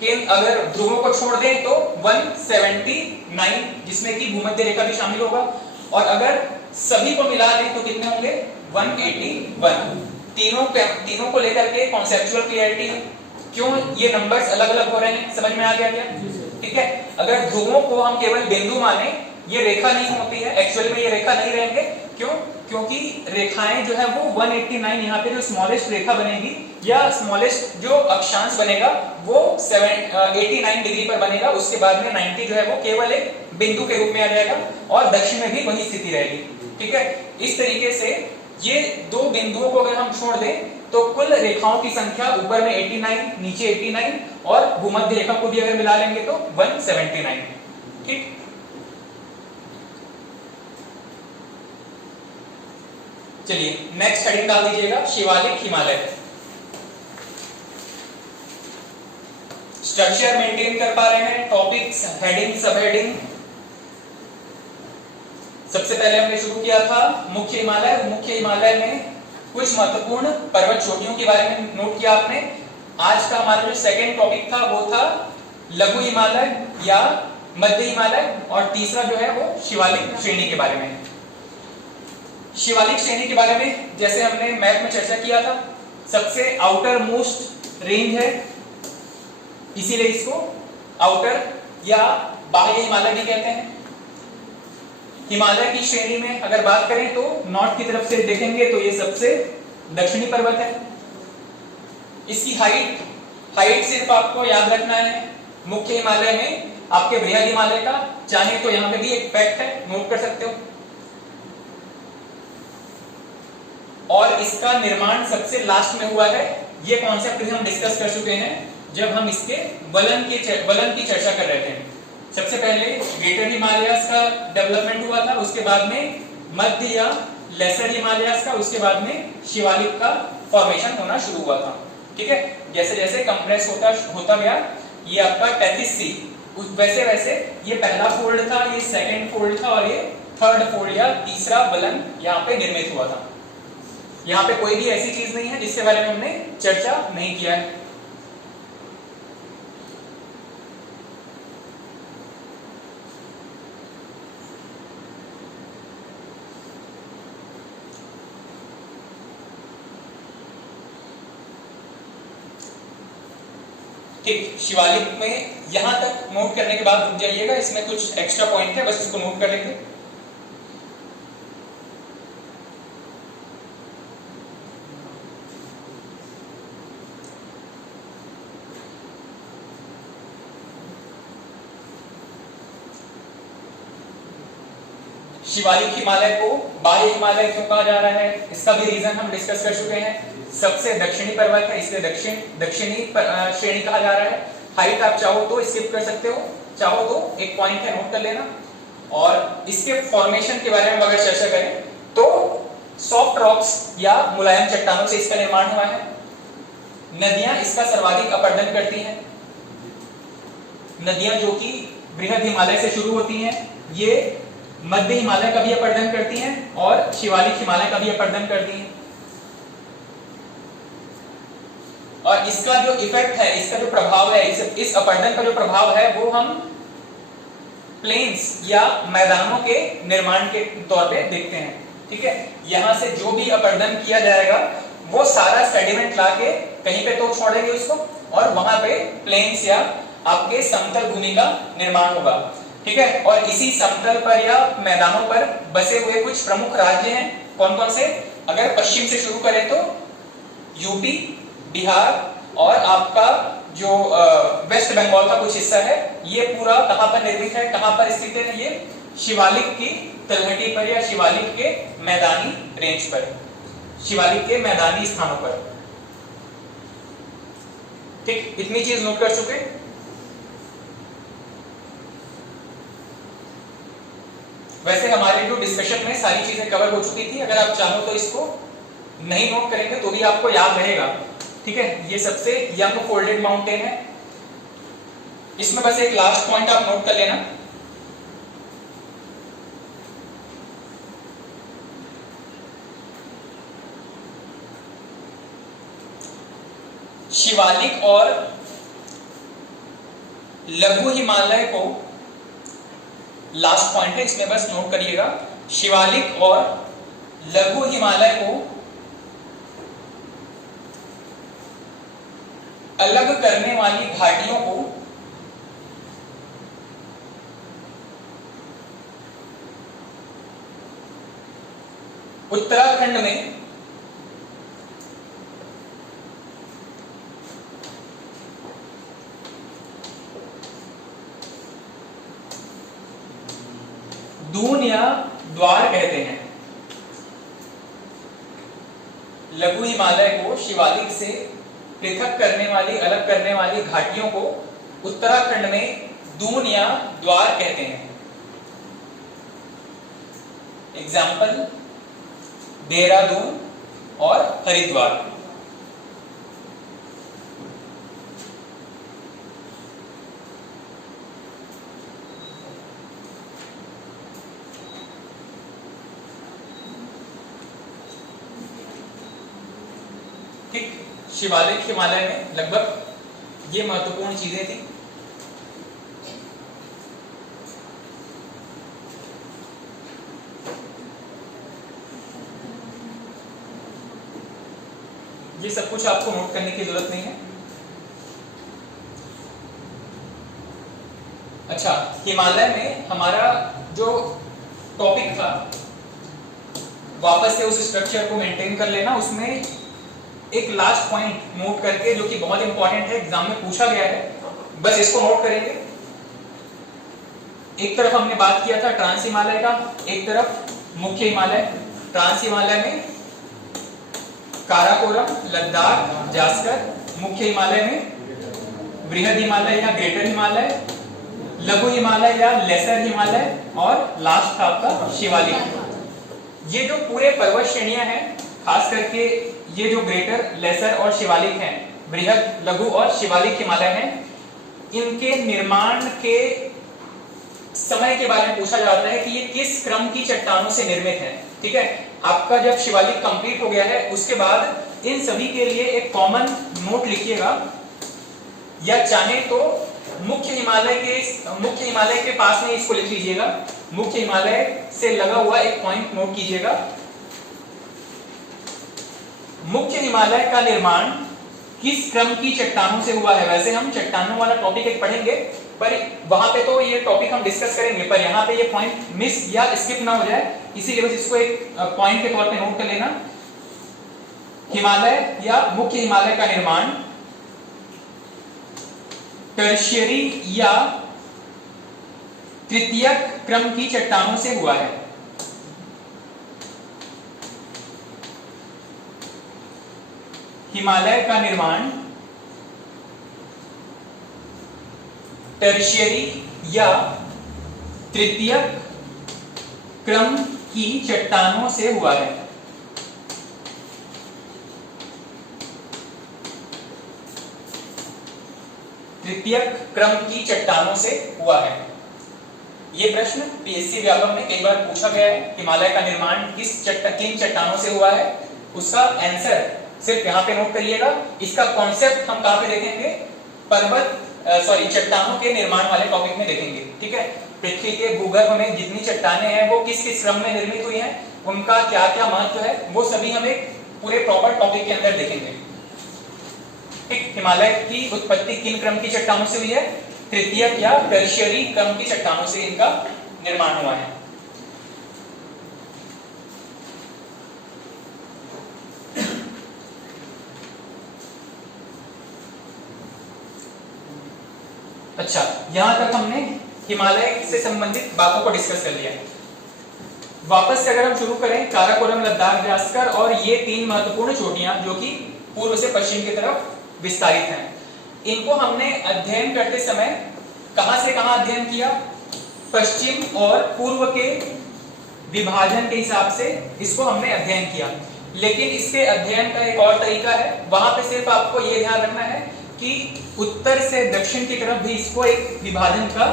के, अगर ध्रुवों को छोड़ दें तो 179, जिसमें कि भूमध्य रेखा भी शामिल होगा, और अगर सभी को मिला लें तो कितने होंगे? 181। तीनों को लेकर के कॉन्सेप्चुअल क्लियरिटी है। क्यों ये नंबर्स अलग अलग हो रहे हैं, समझ में आ गया क्या? ठीक है, अगर ध्रुवों को हम केवल बिंदु माने, ये रेखा नहीं होती है, एक्चुअल में ये रेखा नहीं रहेंगे। क्यों? क्योंकि रेखाएं जो है वो 189, यहाँ पे जो स्मॉलेस्ट रेखा बनेगी या स्मॉलेस्ट जो अक्षांश बनेगा वो 89 डिग्री पर बनेगा। उसके बाद में 90 जो है वो केवल एक बिंदु के रूप में आ जाएगा, और दक्षिण में भी वही स्थिति रहेगी। ठीक है, इस तरीके से ये दो बिंदुओं को अगर हम छोड़ दें तो कुल रेखाओं की संख्या ऊपर में 89, नीचे 89, और भूमध्य रेखा को भी अगर मिला लेंगे तो 179। ठीक, चलिए नेक्स्ट हेडिंग डाल दीजिएगा, शिवालिक हिमालय। स्ट्रक्चर मेंटेन कर पा रहे हैं, टॉपिक्स, हेडिंग, सब हेडिंग। सबसे पहले हमने शुरू किया था मुख्य हिमालय। मुख्य हिमालय में कुछ महत्वपूर्ण पर्वत चोटियों के बारे में नोट किया आपने। आज का हमारा जो सेकंड टॉपिक था वो था लघु हिमालय या मध्य हिमालय, और तीसरा जो है वो शिवालिक श्रेणी के बारे में। शिवालिक श्रेणी के बारे में जैसे हमने मैप में चर्चा किया था, सबसे आउटर मोस्ट रेंज है, इसीलिए इसको आउटर या बाह्य हिमालय भी कहते हैं। हिमालय की श्रेणी में अगर बात करें तो नॉर्थ की तरफ से देखेंगे तो ये सबसे दक्षिणी पर्वत है। इसकी हाइट सिर्फ आपको याद रखना है मुख्य हिमालय में आपके बृहद हिमालय का, चाहे तो यहां पे भी एक फैक्ट है, नोट कर सकते हो। और इसका निर्माण सबसे लास्ट में हुआ है। ये कॉन्सेप्ट भी हम डिस्कस कर चुके हैं जब हम इसके वलन की चर्चा कर रहे थे। सबसे पहले ग्रेटर हिमालयस का डेवलपमेंट हुआ था, उसके बाद में मध्य या लेसर हिमालयस का, उसके बाद में शिवालिक का फॉर्मेशन होना शुरू हुआ था। ठीक है, जैसे जैसे कंप्रेस होता गया ये आपका 33C, वैसे वैसे ये पहला फोल्ड था, ये सेकंड फोल्ड था और ये थर्ड फोल्ड या तीसरा वलन यहाँ पे निर्मित हुआ था। यहाँ पे कोई भी ऐसी चीज नहीं है जिसके बारे में हमने चर्चा नहीं किया है। ठीक, शिवालिक में यहां तक नोट करने के बाद रुक जाइएगा, इसमें कुछ एक्स्ट्रा पॉइंट है, बस इसको नोट कर लेंगे। शिवालिक हिमालय को बाह्य हिमालय क्यों कहा जा रहा है, इसका भी रीजन हम डिस्कस कर चुके हैं। सबसे दक्षिणी पर्वत है, इसलिए दक्षिणी श्रेणी कहा जा रहा है। हाइट आप चाहो तो स्किप कर सकते हो, चाहो तो एक पॉइंट है नोट कर लेना। और इसके फॉर्मेशन के बारे में अगर चर्चा करें तो सॉफ्ट रॉक्स या मुलायम चट्टानों से इसका निर्माण हुआ है। नदियां इसका सर्वाधिक अपरदन करती हैं। नदियां जो कि बृहद हिमालय से शुरू होती हैं, ये मध्य हिमालय का भी अपरदन करती हैं और शिवालिक हिमालय का भी अपरदन करती हैं। और इसका जो इफेक्ट है, इसका जो प्रभाव है, इस अपरदन का जो प्रभाव है वो हम प्लेन्स या मैदानों के निर्माण के तौर पे देखते हैं। ठीक है, यहां से जो भी अपरदन किया जाएगा वो सारा सेडिमेंट लाके कहीं पे तो छोड़ेंगे उसको, और वहां पे प्लेन्स या आपके समतल भूमि का निर्माण होगा। ठीक है, और इसी समतल पर या मैदानों पर बसे हुए कुछ प्रमुख राज्य हैं। कौन कौन से? अगर पश्चिम से शुरू करें तो यूपी, बिहार और आपका जो वेस्ट बंगाल का कुछ हिस्सा है, ये पूरा कहां पर निर्मित है, कहां पर स्थित है? ये शिवालिक की तलहटी पर या शिवालिक के मैदानी रेंज पर, शिवालिक के मैदानी स्थानों पर। ठीक, इतनी चीज नोट कर चुके। वैसे हमारे जो डिस्कशन में सारी चीजें कवर हो चुकी थी, अगर आप चाहो तो इसको नहीं नोट करेंगे तो भी आपको याद रहेगा। ठीक है, ये सबसे यंग फोल्डेड माउंटेन है। इसमें बस एक लास्ट पॉइंट आप नोट कर लेना। शिवालिक और लघु हिमालय को, लास्ट पॉइंट है इसमें बस नोट करिएगा, शिवालिक और लघु हिमालय को अलग करने वाली घाटियों को उत्तराखंड में दून या द्वार कहते हैं। लघु हिमालय को शिवालिक से पृथक करने वाली, अलग करने वाली घाटियों को उत्तराखंड में दून या द्वार कहते हैं। एग्जाम्पल देहरादून और हरिद्वार। ठीक, शिवालिक हिमालय में लगभग ये महत्वपूर्ण चीजें थी। ये सब कुछ आपको नोट करने की जरूरत नहीं है। अच्छा, हिमालय में हमारा जो टॉपिक था, वापस से उस स्ट्रक्चर को मेंटेन कर लेना। उसमें एक लास्ट पॉइंट नोट करके, जो कि बहुत इंपॉर्टेंट है, एग्जाम में पूछा गया है, बस इसको नोट करेंगे। एक तरफ हमने बात किया था ट्रांस हिमालय का, एक तरफ मुख्य हिमालय। ट्रांस हिमालय में काराकोरम, लद्दाख, जास्कर। मुख्य हिमालय में बृहद हिमालय या ग्रेटर हिमालय, लघु हिमालय या लेसर हिमालय, और लास्ट था आपका शिवालिक। ये जो पूरे पर्वत श्रेणियां हैं, खास करके ये जो ग्रेटर, लेसर और शिवालिक हैं, बृहद, लघु और शिवालिक हिमालय हैं, इनके निर्माण के समय के बारे में पूछा जाता है कि ये किस क्रम की चट्टानों से निर्मित है। ठीक है, आपका जब शिवालिक कंप्लीट हो गया है, उसके बाद इन सभी के लिए एक कॉमन नोट लिखिएगा, या चाहे तो मुख्य हिमालय के पास में इसको लिख लीजिएगा। मुख्य हिमालय से लगा हुआ एक पॉइंट नोट कीजिएगा। मुख्य हिमालय का निर्माण किस क्रम की चट्टानों से हुआ है। वैसे हम चट्टानों वाला टॉपिक एक पढ़ेंगे, पर वहां पे तो ये टॉपिक हम डिस्कस करेंगे, पर यहाँ पे ये पॉइंट मिस या स्किप ना हो जाए, इसीलिए बस इसको एक पॉइंट के तौर पे नोट कर लेना। हिमालय या मुख्य हिमालय का निर्माण टर्शियरी या तृतीयक क्रम की चट्टानों से हुआ है। हिमालय का निर्माण टर्शियरी या तृतीयक क्रम की चट्टानों से हुआ है। तृतीयक क्रम की चट्टानों से हुआ है। यह प्रश्न पीएससी व्यापक में कई बार पूछा गया है, हिमालय का निर्माण किन चट्टानों से हुआ है। उसका आंसर सिर्फ यहाँ पे नोट करिएगा। इसका कॉन्सेप्ट हम कहाँ पे देखेंगे, चट्टानों के निर्माण वाले टॉपिक में देखेंगे। ठीक है, पृथ्वी के भूगर्भ में जितनी चट्टानें हैं वो किस किस क्रम में निर्मित हुई हैं, उनका क्या क्या महत्व है, वो सभी हम एक पूरे प्रॉपर टॉपिक के अंदर देखेंगे। ठीक, हिमालय की उत्पत्ति किन क्रम की चट्टानों से हुई है, तृतीयक या टर्शियरी क्रम की चट्टानों से इनका निर्माण हुआ है। अच्छा, यहां तक हमने हिमालय से संबंधित बातों को डिस्कस कर लिया। वापस से अगर हम शुरू करें, काराकोरम, लद्दाख, जास्कर और ये तीन महत्वपूर्ण चोटियां जो कि पूर्व से पश्चिम की तरफ विस्तारित हैं, इनको हमने अध्ययन करते समय कहां से कहां अध्ययन किया, पश्चिम और पूर्व के विभाजन के हिसाब से इसको हमने अध्ययन किया। लेकिन इसके अध्ययन का एक और तरीका है, वहां पे सिर्फ आपको ये ध्यान रखना है कि उत्तर से दक्षिण की तरफ भी इसको एक विभाजन का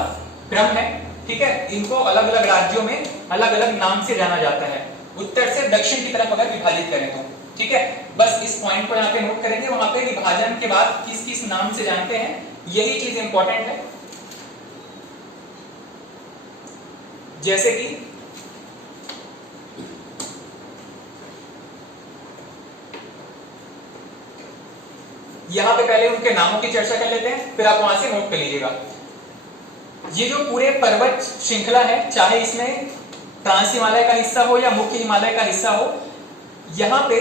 क्रम है। ठीक है, इनको अलग अलग राज्यों में अलग अलग नाम से जाना जाता है, उत्तर से दक्षिण की तरफ अगर विभाजित करें तो। ठीक है, बस इस पॉइंट को यहाँ पे नोट करेंगे, वहां पे विभाजन के बाद किस किस नाम से जानते हैं, यही चीज इंपॉर्टेंट है। जैसे कि यहां पे पहले उनके नामों की चर्चा कर लेते हैं, फिर आप वहां से नोट कर लीजिएगा। ये जो पूरे पर्वत श्रृंखला है, चाहे इसमें ट्रांस हिमालय का हिस्सा हो या मुख्य हिमालय का हिस्सा हो, यहां पे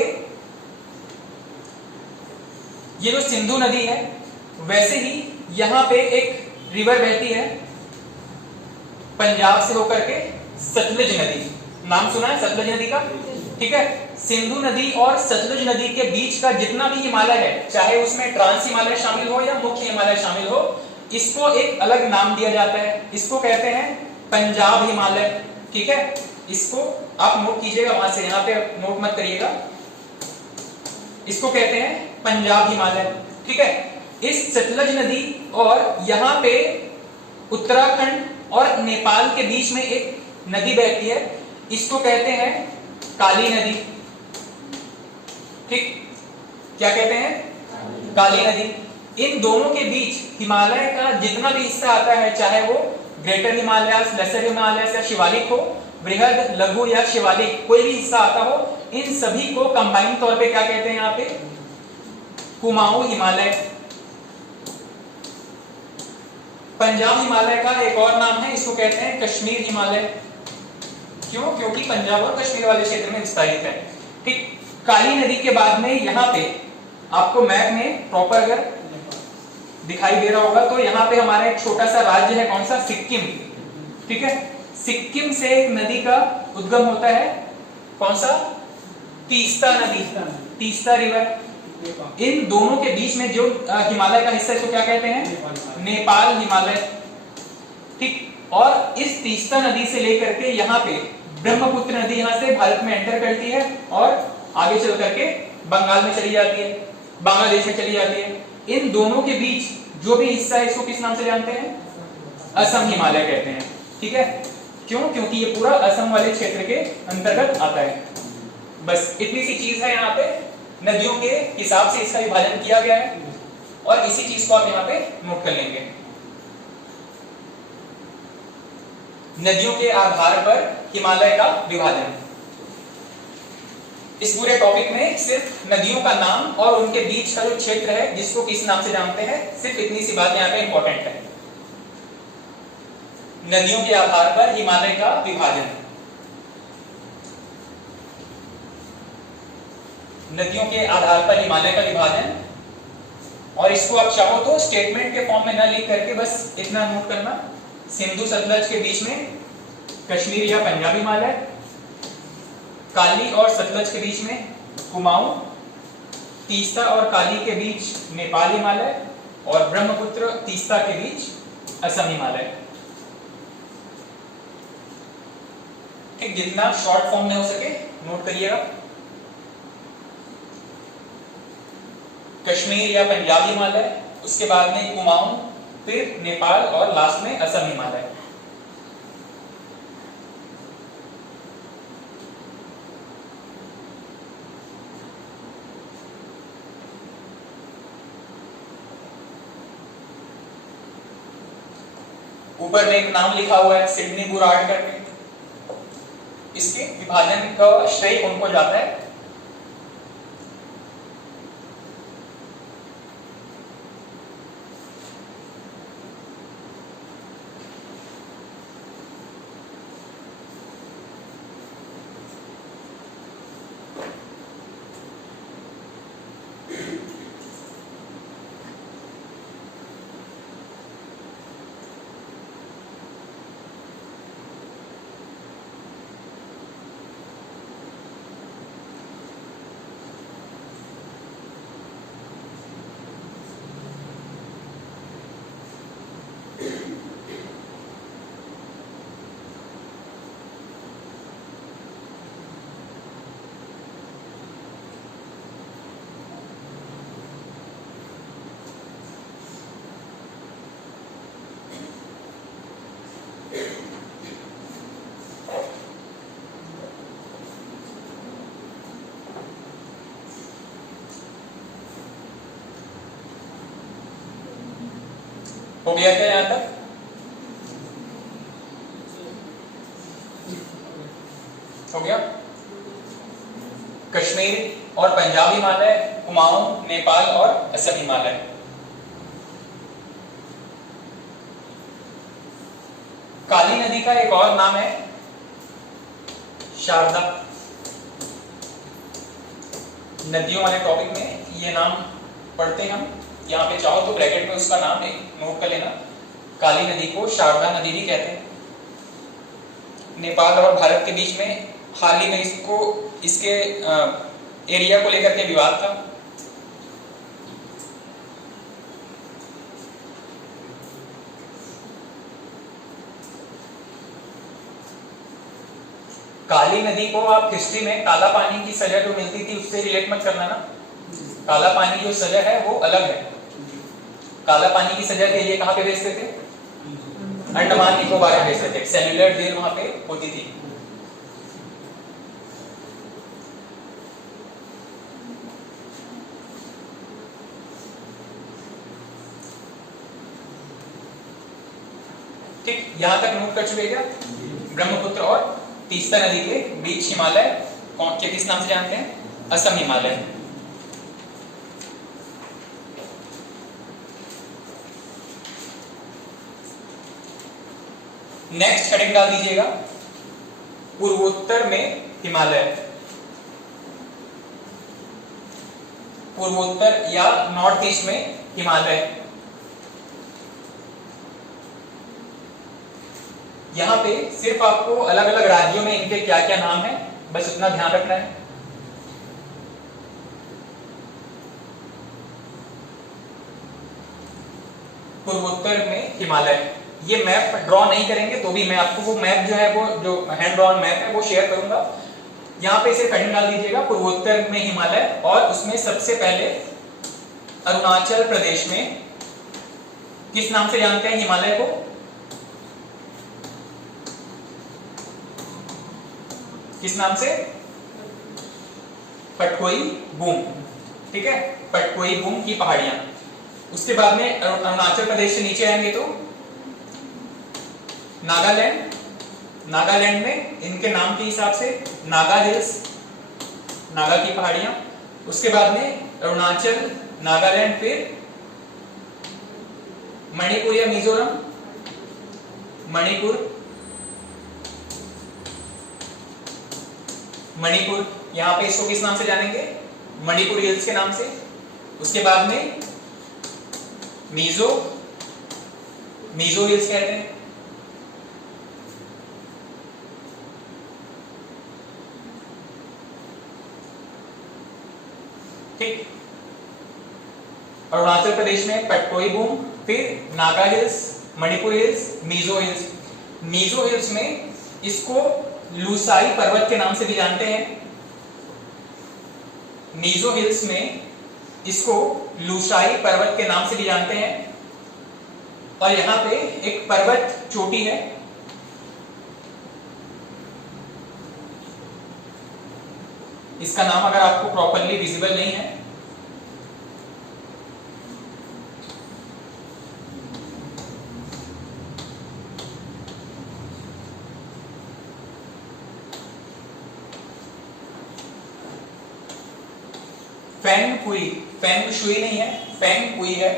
ये जो सिंधु नदी है, वैसे ही यहां पे एक रिवर बहती है पंजाब से होकर के, सतलुज नदी। नाम सुना है सतलुज नदी का? ठीक है, सिंधु नदी और सतलुज नदी के बीच का जितना भी हिमालय है, चाहे उसमें ट्रांस हिमालय शामिल हो या मुख्य हिमालय शामिल हो, इसको एक अलग नाम दिया जाता है। इसको कहते हैं पंजाब हिमालय। ठीक है, इसको आप नोट कीजिएगा, वहां से यहाँ पे नोट मत करिएगा। इसको कहते हैं पंजाब हिमालय। ठीक है, इस सतलुज नदी और यहाँ पे उत्तराखंड और नेपाल के बीच में एक नदी बहती है, इसको कहते हैं काली नदी। ठीक, क्या कहते हैं? काली नदी। इन दोनों के बीच हिमालय का जितना भी हिस्सा आता है, चाहे वो ग्रेटर हिमालय, लेसर हिमालय या शिवालिक हो, बृहद, लघु या शिवालिक, कोई भी हिस्सा आता हो, इन सभी को कंबाइन तौर पे क्या कहते हैं यहाँ पे? कुमाऊं हिमालय। पंजाब हिमालय का एक और नाम है, इसको कहते हैं कश्मीर हिमालय। क्यों? क्योंकि पंजाब और कश्मीर वाले क्षेत्र में विस्तारित है। ठीक, काली नदी के बाद में यहाँ पे आपको मैप में प्रॉपर अगर दिखाई दे रहा होगा तो यहाँ पे हमारा एक छोटा सा राज्य है, कौन सा? सिक्किम। ठीक है, सिक्किम से एक नदी का उद्गम होता है, कौन सा? तीस्ता नदी, तीस्ता रिवर। इन दोनों के बीच में जो हिमालय का हिस्सा है इसको क्या कहते हैं? नेपाल हिमालय। ठीक, और इस तीस्ता नदी से लेकर के यहाँ पे ब्रह्मपुत्र नदी यहाँ से भारत में एंटर करती है और आगे चल करके बंगाल में चली जाती है, बांग्लादेश में चली जाती है। इन दोनों के बीच जो भी हिस्सा है इसको किस नाम से जानते हैं? असम हिमालय कहते हैं। ठीक है, क्यों? क्योंकि ये पूरा असम वाले क्षेत्र के अंतर्गत आता है। बस इतनी सी चीज है, यहाँ पे नदियों के हिसाब से इसका विभाजन किया गया है और इसी चीज को आप यहाँ पे नोट कर लेंगे। नदियों के आधार पर हिमालय का विभाजन। इस पूरे टॉपिक में सिर्फ नदियों का नाम और उनके बीच का जो क्षेत्र है जिसको किस नाम से जानते हैं, सिर्फ इतनी सी बात यहाँ पे इंपॉर्टेंट है। नदियों के आधार पर हिमालय का विभाजन। नदियों के आधार पर हिमालय का विभाजन, और इसको आप चाहो तो स्टेटमेंट के फॉर्म में न लिख करके बस इतना नोट करना, सिंधु सतलज के बीच में कश्मीर या पंजाब हिमालय, काली और सतलज के बीच में कुमाऊं, तीस्ता और काली के बीच नेपाल हिमालय और ब्रह्मपुत्र तीस्ता के बीच असम हिमालय। ठीक, जितना शॉर्ट फॉर्म में हो सके नोट करिएगा। कश्मीर या पंजाब हिमालय, उसके बाद में कुमाऊं, फिर नेपाल और लास्ट में असम हिमालय। ऊपर में एक नाम लिखा हुआ है सिडनी बुराड करके, इसके विभाजन का श्रेय उनको जाता है। हो गया क्या यहां तक? हो गया। कश्मीर और पंजाब हिमालय, कुमाऊं, नेपाल और असम हिमालय। काली नदी का एक और नाम है शारदा। नदियों वाले टॉपिक में ये नाम पढ़ते हैं हम। यहाँ पे चाहो तो ब्रैकेट में उसका नाम नोट कर लेना। काली नदी को शारदा नदी भी कहते हैं। नेपाल और भारत के बीच में हाल ही में इसके एरिया को लेकर के विवाद था। काली नदी को आप हिस्ट्री में काला पानी की सजा जो मिलती थी उससे रिलेट मत करना ना। काला पानी जो सजा है वो अलग है। काला पानी की सजा के लिए कहाँ पे भेजते थे? अंडमान निकोबार में भेजते थे। सेल्युलर जेल वहां पे होती थी। ठीक, यहां तक नोट कर चुके क्या? ब्रह्मपुत्र और तीस्ता नदी के बीच हिमालय के किस नाम से जानते हैं? असम हिमालय। नेक्स्ट हेडिंग डाल दीजिएगा पूर्वोत्तर में हिमालय, पूर्वोत्तर या नॉर्थ ईस्ट में हिमालय। यहां पे सिर्फ आपको अलग अलग राज्यों में इनके क्या क्या नाम है बस उतना ध्यान रखना है। पूर्वोत्तर में हिमालय, ये मैप ड्रॉ नहीं करेंगे तो भी मैं आपको वो मैप जो है, वो जो हैंड ड्रॉन मैप है वो शेयर करूंगा। यहाँ पे सिर्फ हेडिंग डाल दीजिएगा पूर्वोत्तर में हिमालय, और उसमें सबसे पहले अरुणाचल प्रदेश में किस नाम से जानते हैं हिमालय को? किस नाम से? पटकोई बूम, ठीक है, पटकोई बूम की पहाड़ियां। उसके बाद में अरुणाचल प्रदेश से नीचे आएंगे तो नागालैंड, नागालैंड में इनके नाम के हिसाब से नागा हिल्स, नागा की पहाड़ियां। उसके बाद में अरुणाचल, नागालैंड, फिर मणिपुर या मिजोरम, मणिपुर, मणिपुर यहां पे इसको किस नाम से जानेंगे? मणिपुर हिल्स के नाम से। उसके बाद में मिजो, मिजो हिल्स कहते हैं। ठीक, अरुणाचल प्रदेश में पटकोई बूम, फिर Naga hills, Manipur hills, Mizo hills. Mizo hills में इसको लुसाई पर्वत के नाम से भी जानते हैं। मिजो हिल्स में इसको लुसाई पर्वत के नाम से भी जानते हैं। और यहां पे एक पर्वत चोटी है, इसका नाम अगर आपको प्रॉपरली विजिबल नहीं है, फेंगपुई, फेंगशुई नहीं है, फेंगपुई है।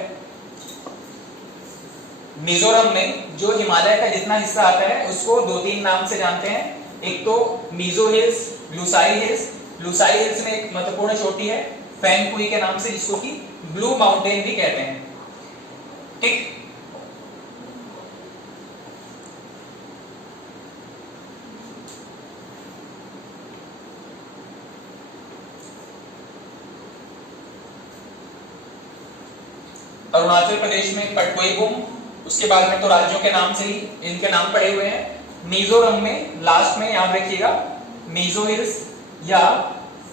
मिजोरम में जो हिमालय का जितना हिस्सा आता है उसको दो तीन नाम से जानते हैं। एक तो Mizo hills, Lushai hills. Lushai hills में एक महत्वपूर्ण चोटी है फेंगपुई के नाम से, जिसको कि ब्लू माउंटेन भी कहते हैं। ठीक, अरुणाचल प्रदेश में पटकोई बूम, उसके बाद में तो राज्यों के नाम से ही इनके नाम पड़े हुए हैं। मिजोरम में लास्ट में याद रखिएगा मिजो हिल्स या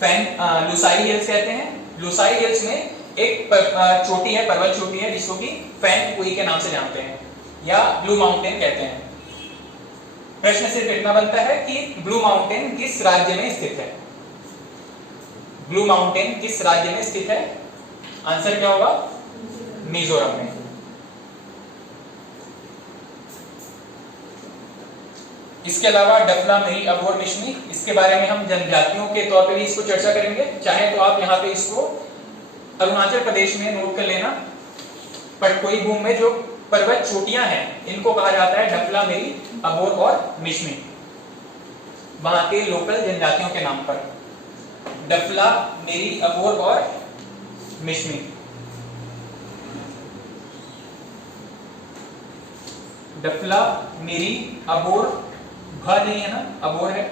लुसाई हिल्स कहते हैं। लुसाई हिल्स में एक चोटी है, पर्वत चोटी है, जिसको कि फेंगपुई के नाम से जानते हैं या ब्लू माउंटेन कहते हैं। प्रश्न सिर्फ इतना बनता है कि ब्लू माउंटेन किस राज्य में स्थित है? ब्लू माउंटेन किस राज्य में स्थित है? आंसर क्या होगा? मिजोरम में। इसके अलावा डफला, मेरी, अबोर, मिश्मी, इसके बारे में हम जनजातियों के तौर पे भी इसको चर्चा करेंगे। चाहे तो आप यहाँ पे इसको अरुणाचल प्रदेश में नोट कर लेना। पटकोई बूम में जो पर्वत चोटियां हैं इनको कहा जाता है डफला, मेरी, अबोर और मिश्मी, वहां के लोकल जनजातियों के नाम पर। डफला, मेरी, अबोर और मिश्मी। डफला, मेरी, अबोर, भ नहीं है ना, अबोर है।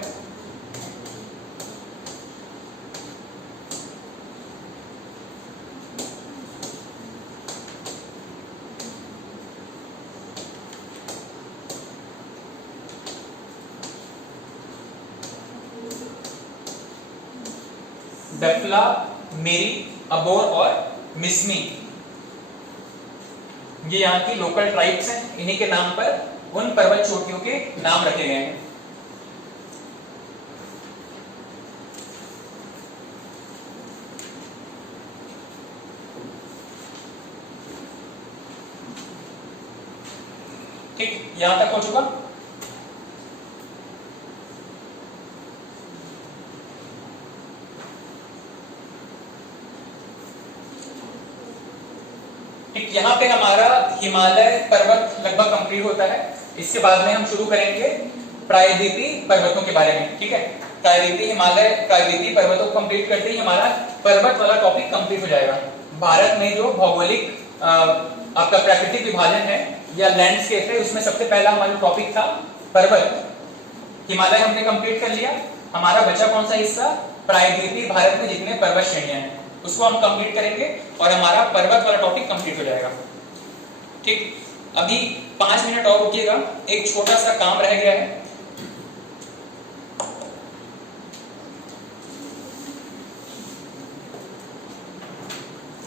डफला, मेरी, अबोर और मिस्मी, ये यहाँ की लोकल ट्राइब्स हैं। इन्हीं के नाम पर उन पर्वत चोटियों के नाम रखे गए हैं। ठीक, यहां तक हो चुका। ठीक, यहाँ पे हमारा हिमालय पर्वत लगभग कंप्लीट होता है। इसके बाद में हम शुरू करेंगे प्रायद्वीपीय पर्वतों के बारे में, ठीक है। प्रायद्वीपीय हिमालय, प्रायद्वीपीय पर्वतों को कंप्लीट करते ही हमारा पर्वत वाला टॉपिक कंप्लीट हो जाएगा। भारत में जो भौगोलिक आपका प्राकृतिक विभाजन है या लैंडस्केप है, उसमें सबसे पहला हमारा टॉपिक था पर्वत। हिमालय हमने कंप्लीट कर लिया, हमारा बचा कौन सा हिस्सा, प्रायद्वीपीय भारत में जितने पर्वत श्रेणियां हैं उसको हम कंप्लीट करेंगे और हमारा पर्वत वाला टॉपिक कंप्लीट हो जाएगा, ठीक। अभी 5 मिनट और रुकिएगा, एक छोटा सा काम रह गया है।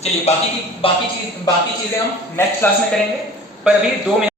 चलिए बाकी चीजें हम नेक्स्ट क्लास में करेंगे, पर अभी 2 मिनट